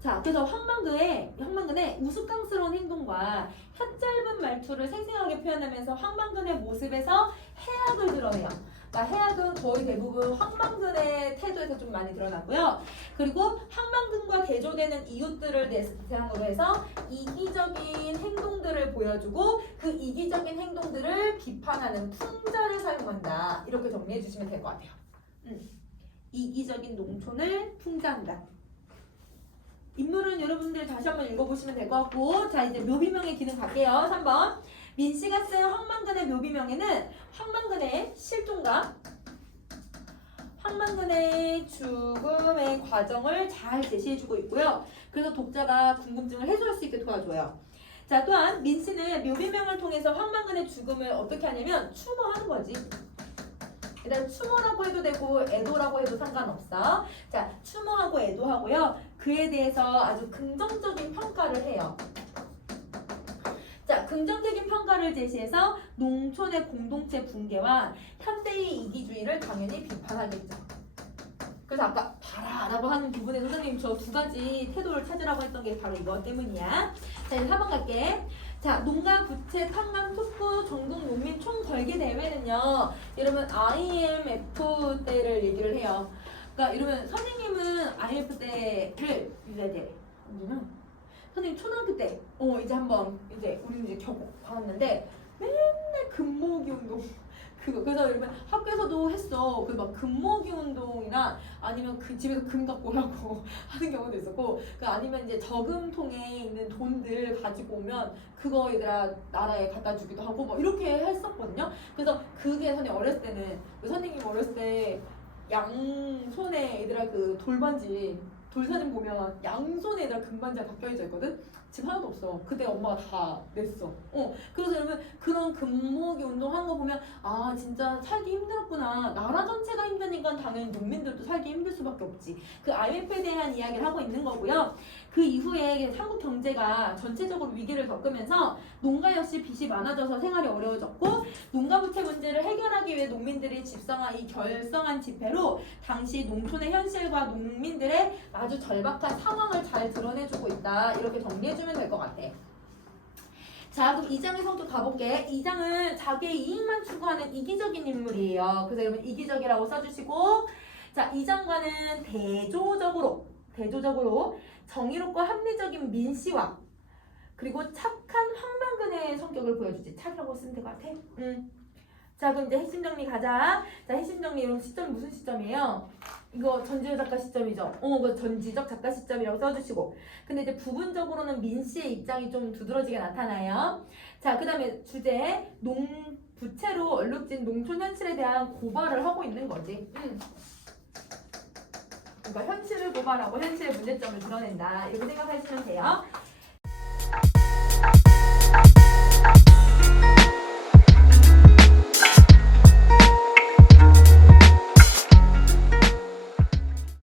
자, 그래서 황망근의 우스꽝스러운 행동과 혀짧은 말투를 생생하게 표현하면서 황망근의 모습에서 해악을 드러내요. 그러니까 해악은 거의 대부분 황망근의 태도에서 좀 많이 드러나고요. 그리고 황망근과 대조되는 이웃들을 대상으로 해서 이기적인 행동들을 보여주고 그 이기적인 행동들을 비판하는 풍자를 사용한다. 이렇게 정리해 주시면 될 것 같아요. 이기적인 농촌을 풍자한다. 인물은 여러분들 다시 한번 읽어보시면 될 것 같고 자 이제 묘비명의 기능 갈게요. 3번 민씨가 쓴 황망근의 묘비명에는 황망근의 실종과 황망근의 죽음의 과정을 잘 제시해주고 있고요. 그래서 독자가 궁금증을 해소할 수 있게 도와줘요. 자 또한 민씨는 묘비명을 통해서 황망근의 죽음을 어떻게 하냐면 추모하는 거지. 일단 추모라고 해도 되고 애도라고 해도 상관없어. 자 추모하고 애도하고요. 그에 대해서 아주 긍정적인 평가를 해요. 자 긍정적인 평가를 제시해서 농촌의 공동체 붕괴와 현대의 이기주의를 당연히 비판하겠죠. 그래서 아까 봐라라고 하는 부분에 선생님 저 두 가지 태도를 찾으라고 했던 게 바로 이것 때문이야. 자 이제 4번 갈게. 자, 농가, 부채, 탐감, 촉구, 전국 농민 총 걸개 대회는요. 여러분 IMF 때를 얘기를 해요. 그러니까 여러분 선생님은 IMF 때를 이제 언제나 선생님 초등학교 때 이제 한번 이제 우리는 이제 겪어 봤는데 맨날 금모기 운동 그래서 여러분 학교에서도 했어. 그 막 금모기 운동이나 아니면 그 집에서 금 갖고 오라고 하는 경우도 있었고, 그 아니면 이제 저금통에 있는 돈들 가지고 오면 그거 얘들아 나라에 갖다 주기도 하고 뭐 이렇게 했었거든요. 그래서 그게 선생님 어렸을 때는 선생님 어렸을 때 양손에 얘들아 그 돌반지 돌사진 보면 양손에 얘들아 금반지가 다 껴있어 있거든. 지금 하나도 없어. 그때 엄마가 다 냈어. 그래서 여러분 그런 금모기 운동하는 거 보면 아 진짜 살기 힘들었구나. 나라 전체가 힘드니까 당연히 농민들도 살기 힘들 수밖에 없지. 그 IMF에 대한 이야기를 하고 있는 거고요. 그 이후에 한국 경제가 전체적으로 위기를 겪으면서 농가 역시 빚이 많아져서 생활이 어려워졌고 농가 부채 문제를 해결하기 위해 농민들이 집성한 이 결성한 집회로 당시 농촌의 현실과 농민들의 아주 절박한 상황을 잘 드러내주고 있다. 이렇게 정리해주면 될 것 같아. 자, 그럼 2장의 성격 가볼게. 2장은 자기의 이익만 추구하는 이기적인 인물이에요. 그래서 여러분 이기적이라고 써주시고, 자, 2장과는 대조적으로 정의롭고 합리적인 민씨와 그리고 착한 황망근의 성격을 보여주지. 착이라고 쓰면 될 것 같아. 자, 그럼 이제 핵심 정리 가자. 자, 핵심 정리 이런 시점이 무슨 시점이에요? 이거 전지적 작가 시점이죠. 그 전지적 작가 시점이라고 써주시고. 근데 이제 부분적으로는 민씨의 입장이 좀 두드러지게 나타나요. 자, 그 다음에 주제 부채로 얼룩진 농촌 현실에 대한 고발을 하고 있는 거지. 그러니까 현실을 고발하고 현실의 문제점을 드러낸다. 이렇게 생각하시면 돼요.